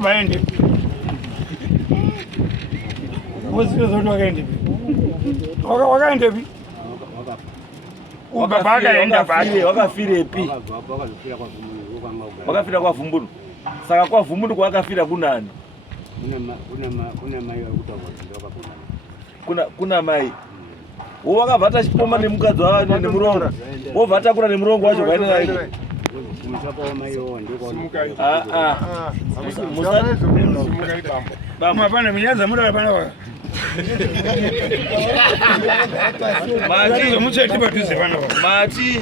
maende wezizoti wakaendepi wakaendepi baba akaenda pake wakafirepi wakafira kwa Vumbunu saka kwa Vumbunu kwakafira kunani kuna mai wakabvata chipoma nemukadzi wavo nemurongo wobvata kuna nemurongo wacho kwainaa mapana minyaza muda pana wa mati mucheti batuze pana wa mati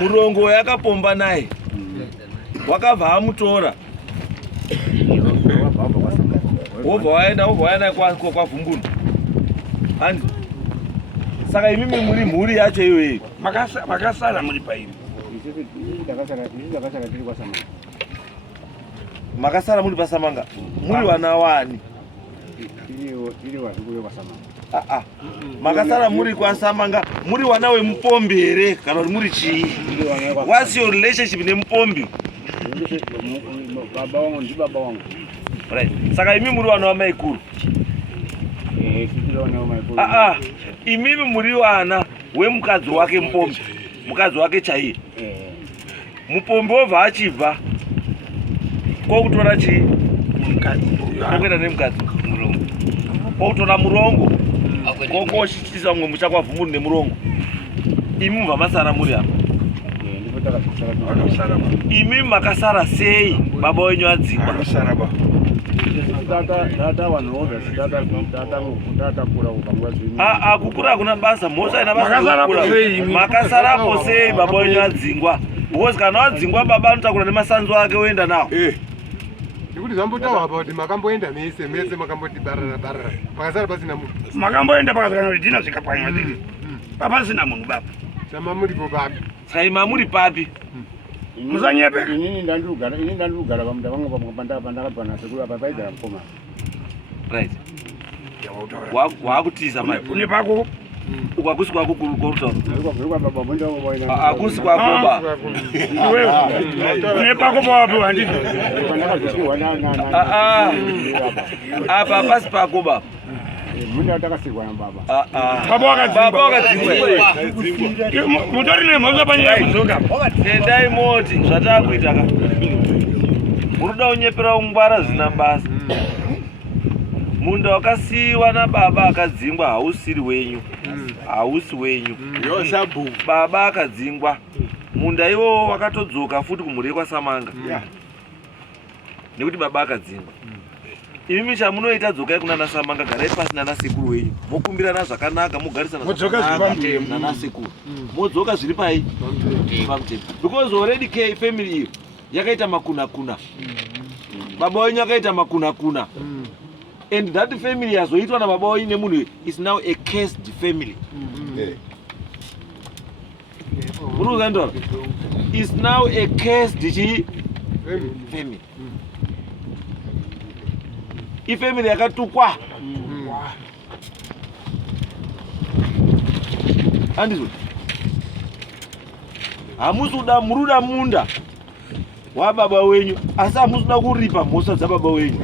murongo yakapomba naye wakabva amutora wobva waenda kwa Vumbunu handi saka imimi muri mhuri yacho iyoyo makasara muri paimi makasara muri paSamanga muri wana wani makasara muri kwa Samanga muri wana wemupombere kana kuti muri chii what's your relationship nemupombi baba wangu ndi baba wangu right saka imi muri wana wamaikuru imimi muri wana wemukadzi wake mupombi mukadzi wake chaiye mupombi wobva achibva kokutora chii kokuenda nemukadzi kokutora murongo kokoshitisa mumwe mucha kwa Vumbunu nemurongo imi mubva masara muri apa imi makasara sei baba wenyu adzimba kukura hakuna basa mhosva ina basa makasarapo sei baba wenyu adzingwa because kana wadzingwa baba anotakura nemasanzo ake oenda nawo ndikuti zvambotaura kuti makamboenda mese makamboti barara pakasara pasina munhu makamboenda pakasara kuti dina zvikapwanywa ndiri papasina munhu baba sama muripo papi saima muri papi musanyepe inini ndandirugara pamunda vangu pandakabva nasekuru apa paigara mukoma right wakutiza mai une pako ukakusi kwako kurutaura akusi kwako kwakoba une pako pawapi wanditi apa apasi pako baba munda takasirwa na baba baba wakadzingwa mutori nemhosva panyaya kudzoka tendai moti zvatakuita ka munoda kunyepera kungwara zvina basa munda wakasiyiwa nababa akadzingwa hausiri wenyu hausi wenyu baba akadzingwa munda iwo wakatodzoka futi kumhuri kwaSamanga nekuti baba akadzingwa imi chamunoita dzokai kuna naSamanga garai pasi nanasekuru wenyu mokumbirana zvakanaka mogarisana nanasekuru modzoka zviri pai pamutemo because already family iyo yakaita makuna baba wenyu akaita makuna and that family yazoitwa nababa wenyu nemunhu is now a cursed family. Uruzandora is now a cursed family. Ifamily yakatukwa andizvo hamusuda muruda munda wababa wenyu asi hamusuda kuripa mhosva dzababa wenyu.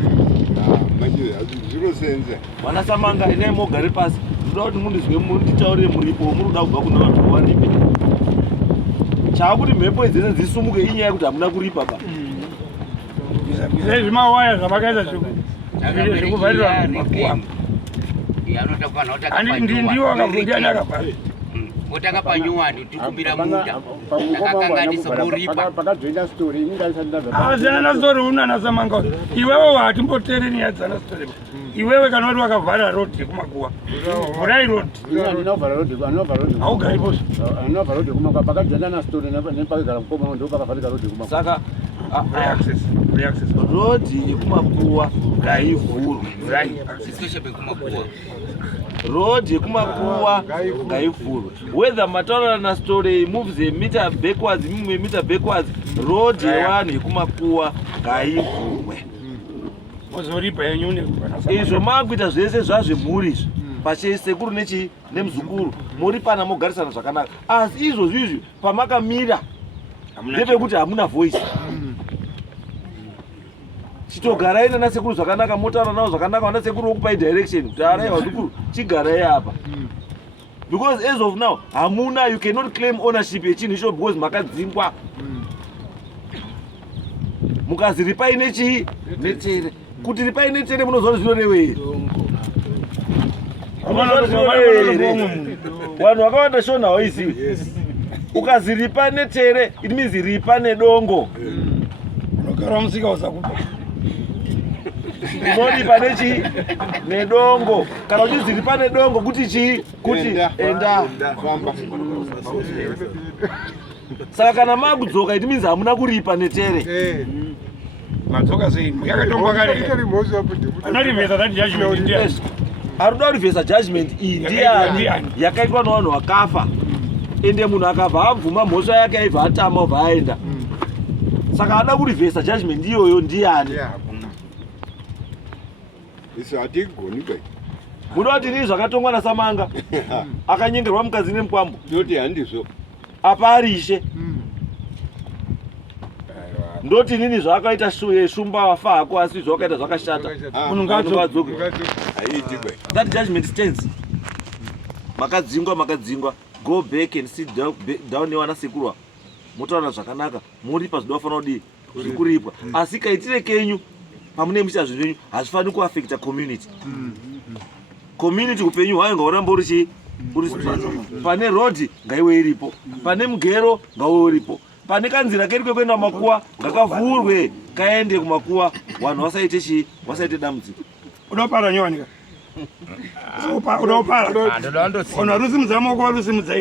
Vanasamanga inai mogare pasi muda kuti mundizwe munditaurire muripo muruda kubva kuna vanhu vawaripe chaakuti mhepo idzese dzisumuke inyaya yekuti hamuna kuripa ba zvimawaya zvamakaita zvekuvharira ndiwo akavundiani akabhara Otaka panyuwani tukubira muda akakanganisa muripa pakajoina story azana story una Samanga iwewe watimbotere ni azana story iwewe kana watu wakavhara road kumakuwa Burai road anova road au gari boss anova road kumakuwa pakajoina na story nepakagara mukoma ndo pakavharika road kumakuwa saka reaccess road yekumakuwa ngaivhurwe especially kumakuwa road yekumakuwa ngaivhurwe whether mataurana na story moves a meter backwards mimwe meter backwards road yevanhu yekumakuwa ngaivhurwe mozoripa yenyune izvo maakuita zvese zvazvemhuri izvi pachesekuru nemuzukuru muri pana mogarisana zvakanaka asi izvozvo izvi pamakamira ndepekuti hamuna voice chitogarai nanasekuru zvakanaka motaura navo zvakanaka vanasekuru vokupai direction kuti arai vazukuru chigarai apa because as of now hamuna you cannot claim ownership yechinhu icho because makadzingwa mukazi ripai nechii netere kuti ripai netere munozona zvinorevei vanhu vakawanda shona hawaizivi ukazi ripa netere it means ripa nedongo unogara musika usakupa unoripa nechi nedongo kana uchizi ripa nedongo kuti chii kuti enda saka kana makudzoka it means hamuna kuripa netere madzoka sei yakatongwa kare anorivhesa that judgment ndiani arikuda kurivhesa judgment iyi ndiani yakaitwa navanhu vakafa ende munhu akabva abvuma mhosva yake aibva atama ubva aenda saka ada kurivhesa judgment iyoyo ndiani muda kuti nii zvakatongwa naSamanga akanyengerwa mukadzi nemukwambo apa arishe ndoti nini zvakaita shumba wafa hako asi zvakaita zvakashata munhu ngaadzoke that judgment stands makadzingwa go back and sit down nevanasekuru motaura zvakanaka muripa zvinoda kufanira kudii zvikuripwa asi kaitire kenyu pamune muchita zvinhu zvenyu hazvifaniri kuaffecta community community upenyu hwayo ngauramba uri chii uri pane road ngaiwe iripo pane mugero ngaiwe uripo pane kanzira keri kwekuenda kumakuwa ngakavhurwe kaende kumakuwa vanhu vasaite chii vasaite dambudziko unopara nyowanika ona rusimudza maoko warusimudza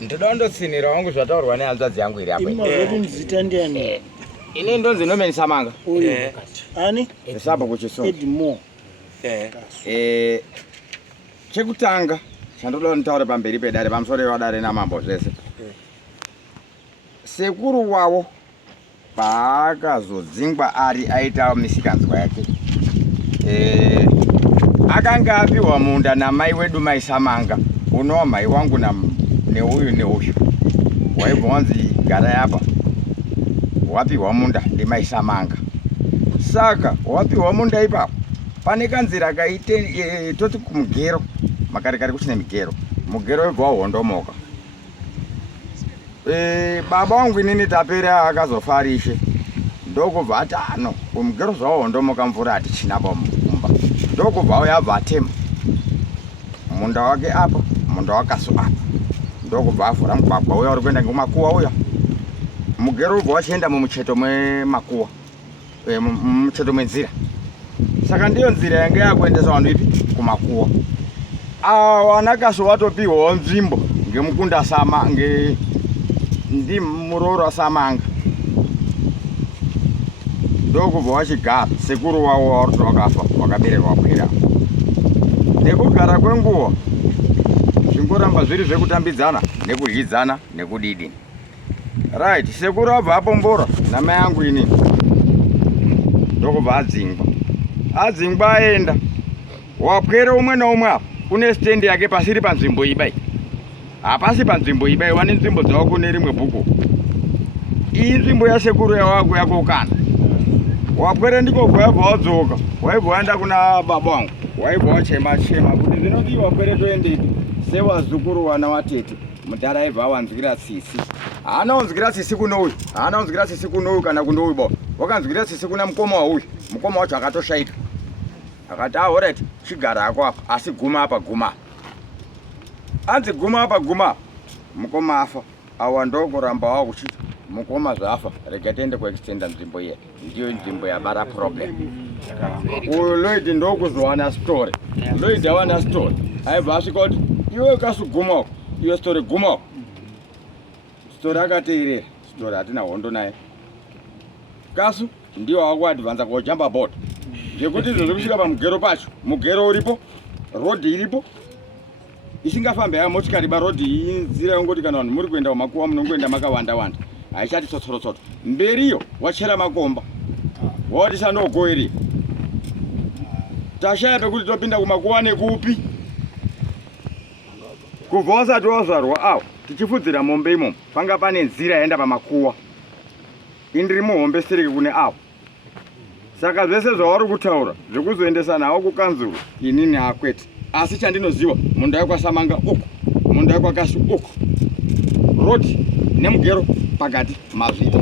ndoda kundotsinira wangu zvataurwa nehanzvadzi yangu iri apa nzita ndiani ini ndonzi nomeni Samanga ani sabha kuchiso Edmore chekutanga chandoda kuntaura pamberi pedare pamusoro wadare namambo zvese sekuru wavo paakazodzingwa ari aita misikanzwa yake akanga apiwa munda namai wedu mai Samanga unova mai wangu neuyu waibva wanzi garai apa wapiwa munda ndimai Samanga saka wapiwa munda ipapo pane kanzira kaite toti kumugero makare kuchine migero mugero webva wahondomoka baba wangu inini tapera akazofarishe ndokubva ati ano umugero zvawahondomoka mvura hatichinapo mumba ndokubva uyabva atema munda wake apa munda wakaso apa ndokubva avhura mugwagwa uya uri kuenda ngumakuwa uya mugero ubva wachienda mumucheto mwemakuwa mumucheto mwenzira saka ndiyo nzira yange yakuendesa vanhu ipi kumakuwa vanakaso watopiwawo nzvimbo ngemukunda ndi muroora Samanga ndokubva wachigara sekuru wavo wauri wakafa wakabereka wakwira. Nekugara kwenguva zvingoramba zviri zvekutambidzana nekudyidzana nekudidi. Right, sekuru abva apombora namai angu inini ndokubva adzingwa aenda. Wapwere umwe naumwe apa une stendi yake pasiri panzvimbo ibai. Hapasi panzvimbo ibai, wane nzvimbo dzavo kune rimwe bhuku. Iyi nzvimbo yasekuru yawako yakokana. Wapwere ndiko kwayabva wadzoka, waibva waenda kuna baba wangu, waibva wachema kuti zvinoti wapwere toendei sewazukuru wana watete. Mudhara aibva awanzwira tsitsi. Haana wanzwira tsitsi kuno uyu, haana wanzwira tsitsi kuno uyu kana kuno uyu bo. Wakanzwira tsitsi kuna mukoma wauyu, mukoma wacho akatoshaika. Akati alright, chigara hako apa, asi guma apa guma. Anzi guma apa guma. Mukoma afa, awa ndokuramba wao kuchita. Mukoma zvafa, rega tiende kuextenda nzvimbo iye. Ndiyo nzvimbo yabara problem. Uyu Lloyd ndokuzowana story. Lloyd awana story. Aibva asvika kuti iwe kasu gumako, iwe story gumako. Story akateerera, story hatina hondo naye. Kasu ndiwo akuadvanza kojamba board. Zvekuti izvo zvekusvika pamugero pacho, mugero uripo, road iripo. Isingafambe motikari road iyi nzira yongoti kana vanhu muri kuenda kumakuva munongoenda makawanda wanda. Haichati tsotsoro. Mberiyo wachera makomba. Wati sanogoeri. Tashaya pekuti topinda kumakuva nekupi. Kubva wasati wazvarwa awo tichifudzira mombe imomo panga pane nzira yaenda pamakuva. Indiri muhombe siriki kune awo. Saka zvese zvauri kutaura zvekuzoendesa nawo kukanzuru inini akwete. Asi chandinoziva munda yakwasamanga uku, munda yakwakasu uku. Road nemugero pakati mazvita.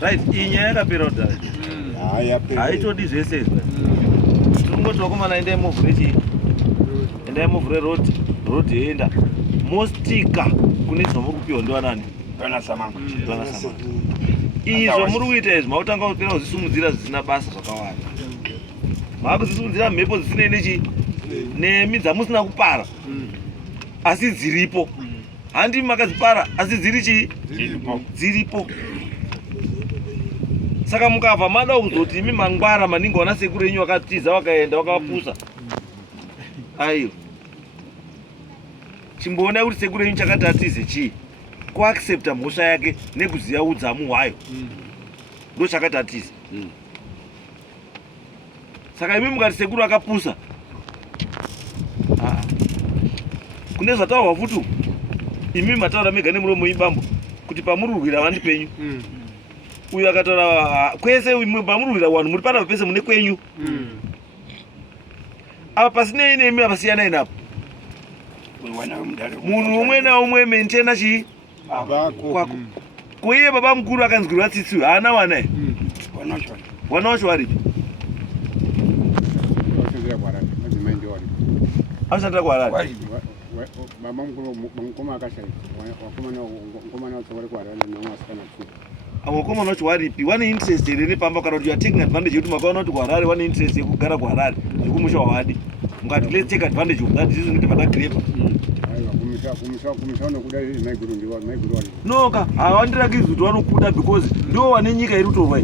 Right, inyaya yakapera kudhara. Haitodi zvese. Tingoti vakomana endai muvhure chii? Endai muvhure road yoenda. Mostika kune zvamuri kupiwa ndiwanani? Dwanasamanga. Izvo muri kuita izvi makutanga kupera kuzvisumudzira zvisina basa zvakawanda. Makuzvisumudzira mhepo dzisinei nechi nemi dzamusina kupara asi dziripo. Handi makadzipara asi dziri chii? Dziripo. Saka mukabva mada kuzoti imi mangwara maningi wana sekuru yenyu wakatiza wakaenda wakapusa. Aiyo. Chimboona kuti sekuru yenyu chakati atize chii? Kuaccepta mhosva yake nekuziya udzamu hwayo. Ndo chakati atize. Saka imi mukati sekuru akapusa. Kune zvataurwa futi imi mataura mega nemuromo ibambo kuti pamururwira vandi penyu. Uyu akataura kwese pamururwira vanhu muri panapa pese mune kwenyu. Apa pasinei nemi apasiyana inapo. Munhu umwe naumwe maintaina chii? Kwako. Kuiye baba mukuru akanzwirwa tsitsi haana wana here? Wana wacho waripi? Ashanda kuHarare. Baba mukuru mukoma akashaika. Wakomana watsogore kuHarare nomwasikana kuti. Wakomana wacho waripi? Wane interest here nepamba kana kuti you are taking advantage yekuti makaona kuti kuHarare wane interest yekugara kuHarare zvekumusha wawadi. Mukati let's take advantage of that. This is kuti vadagreva. Kumisa nokuda maiguru ndiwa maiguru wani. Noka hawandiragidzi kuti vanokuda because ndo wane nyika iri kutorwa.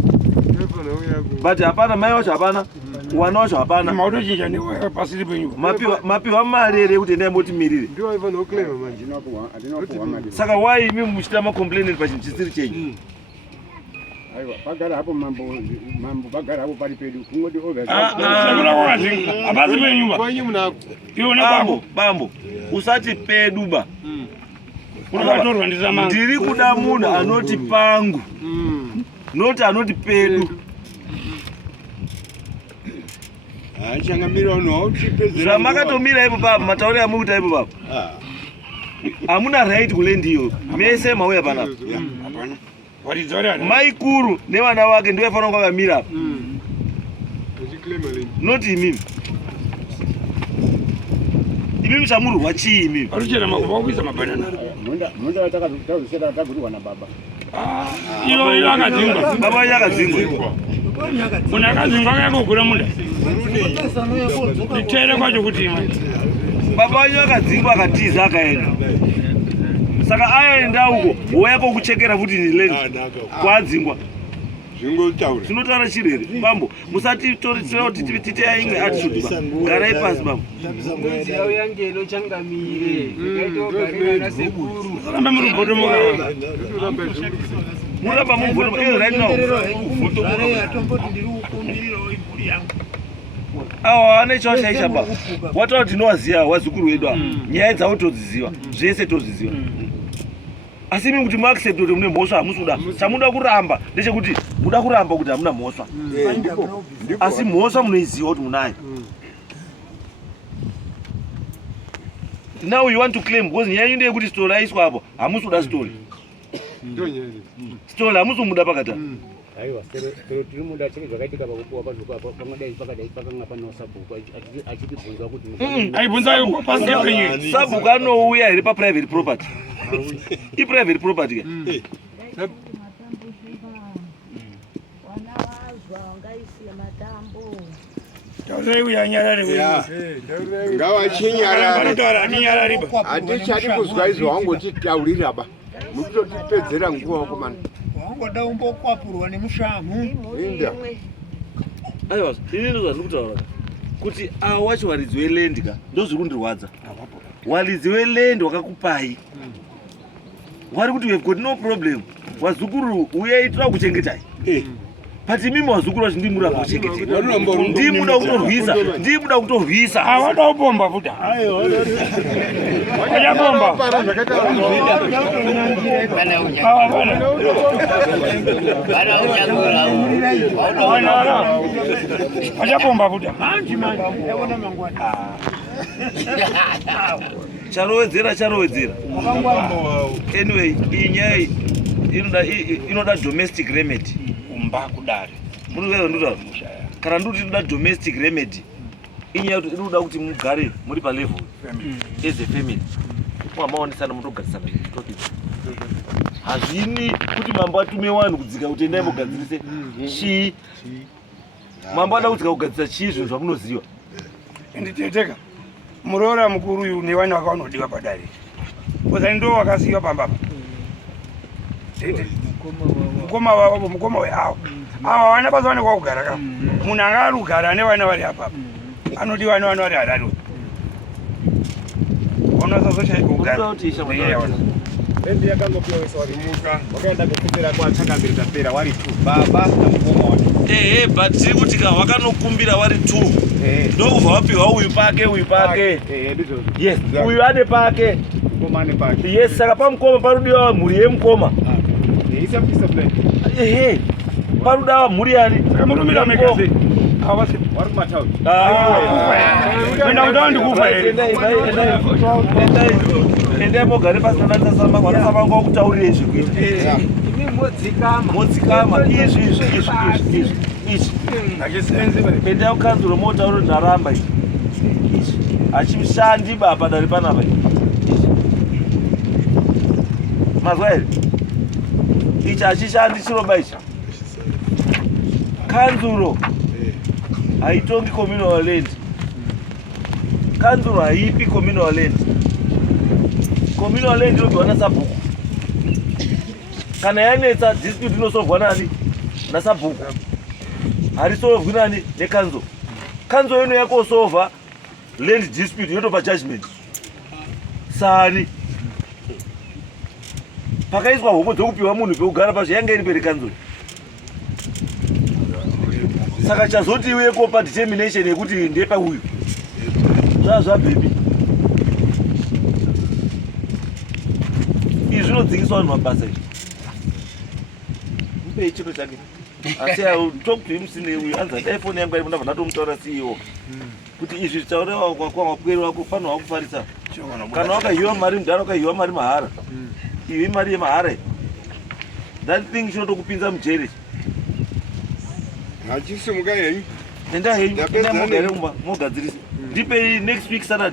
But hapana mai wacho hapana. Wana wacho hapana. Mautochinja niwe pasiri penyu. Mapiwa mari here kuti endai motimirire. Ndiwo ifanira kuclaima manje. Atinokuwa mari. Saka why imi muchita macomplainant pachinhu chisiri chenyu? Aiwa bagara hapo mambo bagara hapo pali pedu kungoti over. Sekura kwazi abazi penyu. Kwenyu munako. Ione kwako. Bambo. Usati pedu ba. Unovatorwa ndisamanga. Ndiri kuda munhu anoti pangu. Noti anoti pedu. Changamira uno uchipezera. Zvamakatomira ipo baba, matauri amukuita ipo baba. Hamuna right kule ndiyo. Mese mauya panapa. Hapana. Walizora. Maikuru nevana vake ndiwe fanira kwakamira apa. Uchiclaima lini? Noti imimi. Imimi chamurwa chii imimi? Aruchera makuva kuisa mabanana. Munda watakazosera tagurwa na baba. Iyo akadzingwa. Baba yakadzingwa. Munhu akadzingwa akakugura munda. Nditere kwacho kuti imwe. Baba wanyu akadzingwa akatiza akaenda. saka aenda uko woyako kuchekera futi nilendi kwadzingwa zvinotaura chiri here bambo musati titi ainge attitude garai pasi bambo muramba muvhoto right now awa ane chawashaisha ba wataura kuti tinowaziva wazukuru wedu ava nyaya dzavo todziziva zvese todziziva asi imi kuti muaccept kuti mune mhosva hamusuda chamuda kuramba ndechekuti muda kuramba kuti hamuna mhosva asi mhosva munoiziva kuti munayo. Now you want to claim because nyaya inde yekuti story aiswa apo hamusuda story story hamusomuda pakata aiwa sero tiri muda cheke zvakaitika pakupuwa pazuko pangadai pakanga pane sabhuku achitibvunza kuti aibvunza pasi yapenye sabhuku anouya here paprivate property iprivate property hatichadi kuzwa izvo wangoti taurira ba mukutotipedzera nguva komana wangoda umbokwapurwa nemushamu inda aiwa inini ndozvandiri kutaura kuti ava wacho waridzi welendi ka ndozviri kundirwadza waridzi welendi wakakupai wari kuti we've got no problem wazukuru uyai tira kuchengetai but mimi wazukuru wacho ndimuramba kuchengeteka ndimuda kutorwisa awada kupomba futa wachapomba wachapomba futa charovedzera anyway iyi nyaya inoda domestic remedy kumba kudare murikuziva kana ndikuti inoda domestic remedy inyaya kuti inoda kuti mugare muri palevel as a family mwamaonesana mutogarisana hazvini kuti mambo atume vanhu kudzika kuti endai mugadzirise chii mambo ada kudzika kugadzirisa chii zvinhu zvamunoziva nditeteka muroora mukuru uyu nevana vakavanodiwa padare kozani ndo vakasiyiwa pambapa mukoma wavo mukoma weavo ava vana basa vanekwa kugara ka munhu anga ari kugara ane vana vari apapa anodiwa ne vana vari harari onosazoshaika kugara endi yakangopiwesa warimuka wakaenda kupfumira kwatakambiri tapera wari 2 baba namukoma wake but tiri kuti ka wakanokumbira wari 2 ndokubva wapiwa uyu pake yes uyu ane pake mukoma ane pake yes saka pamukoma parudiwa mhuri yemukoma parudawa mhuri yani saka mutumira mekazi wari kumataundi kuenda kutawa ndikufa here endai mogare pasinatasama kwanasamanga wakutaurire zvekuita modzikama izvi endai kukanzuro motauro ndaramba izvi hachishandi baba dari panapa mazwa here ichi hachishandi chiroba ichi kanzuro haitongi communal land kanzuro haipi communal land communal land inobva nasabhuku kana yanetsa dispute inosolvwa nani nasabhuku harisolvwi nani nekanzo kanzo ino yakosolvha land dispute yotopa judgment sani pakaiswa hombo dzokupiwa munhu pekugara pazvo yanga iri peri kanzo saka chazoti iwe kopa determination yekuti ndepa uyu zvazvabhebi izvi zvinodzingiswa vanhu mabasa izvi mupei chiro chake asi talk to him sine uyu anza dai foni yangu aibunda vanatomutaura CEO kuti izvi zvitaureva kwamapweri wako pano wakufarisa kana wakahiwa mari mudhara wakahiwa mari mahara iwe mari yemahara that thing chinotokupinza mujeri hachisimuka henyu enda henyu enda mogare mumba mogadzirisa ndipei next week Saturday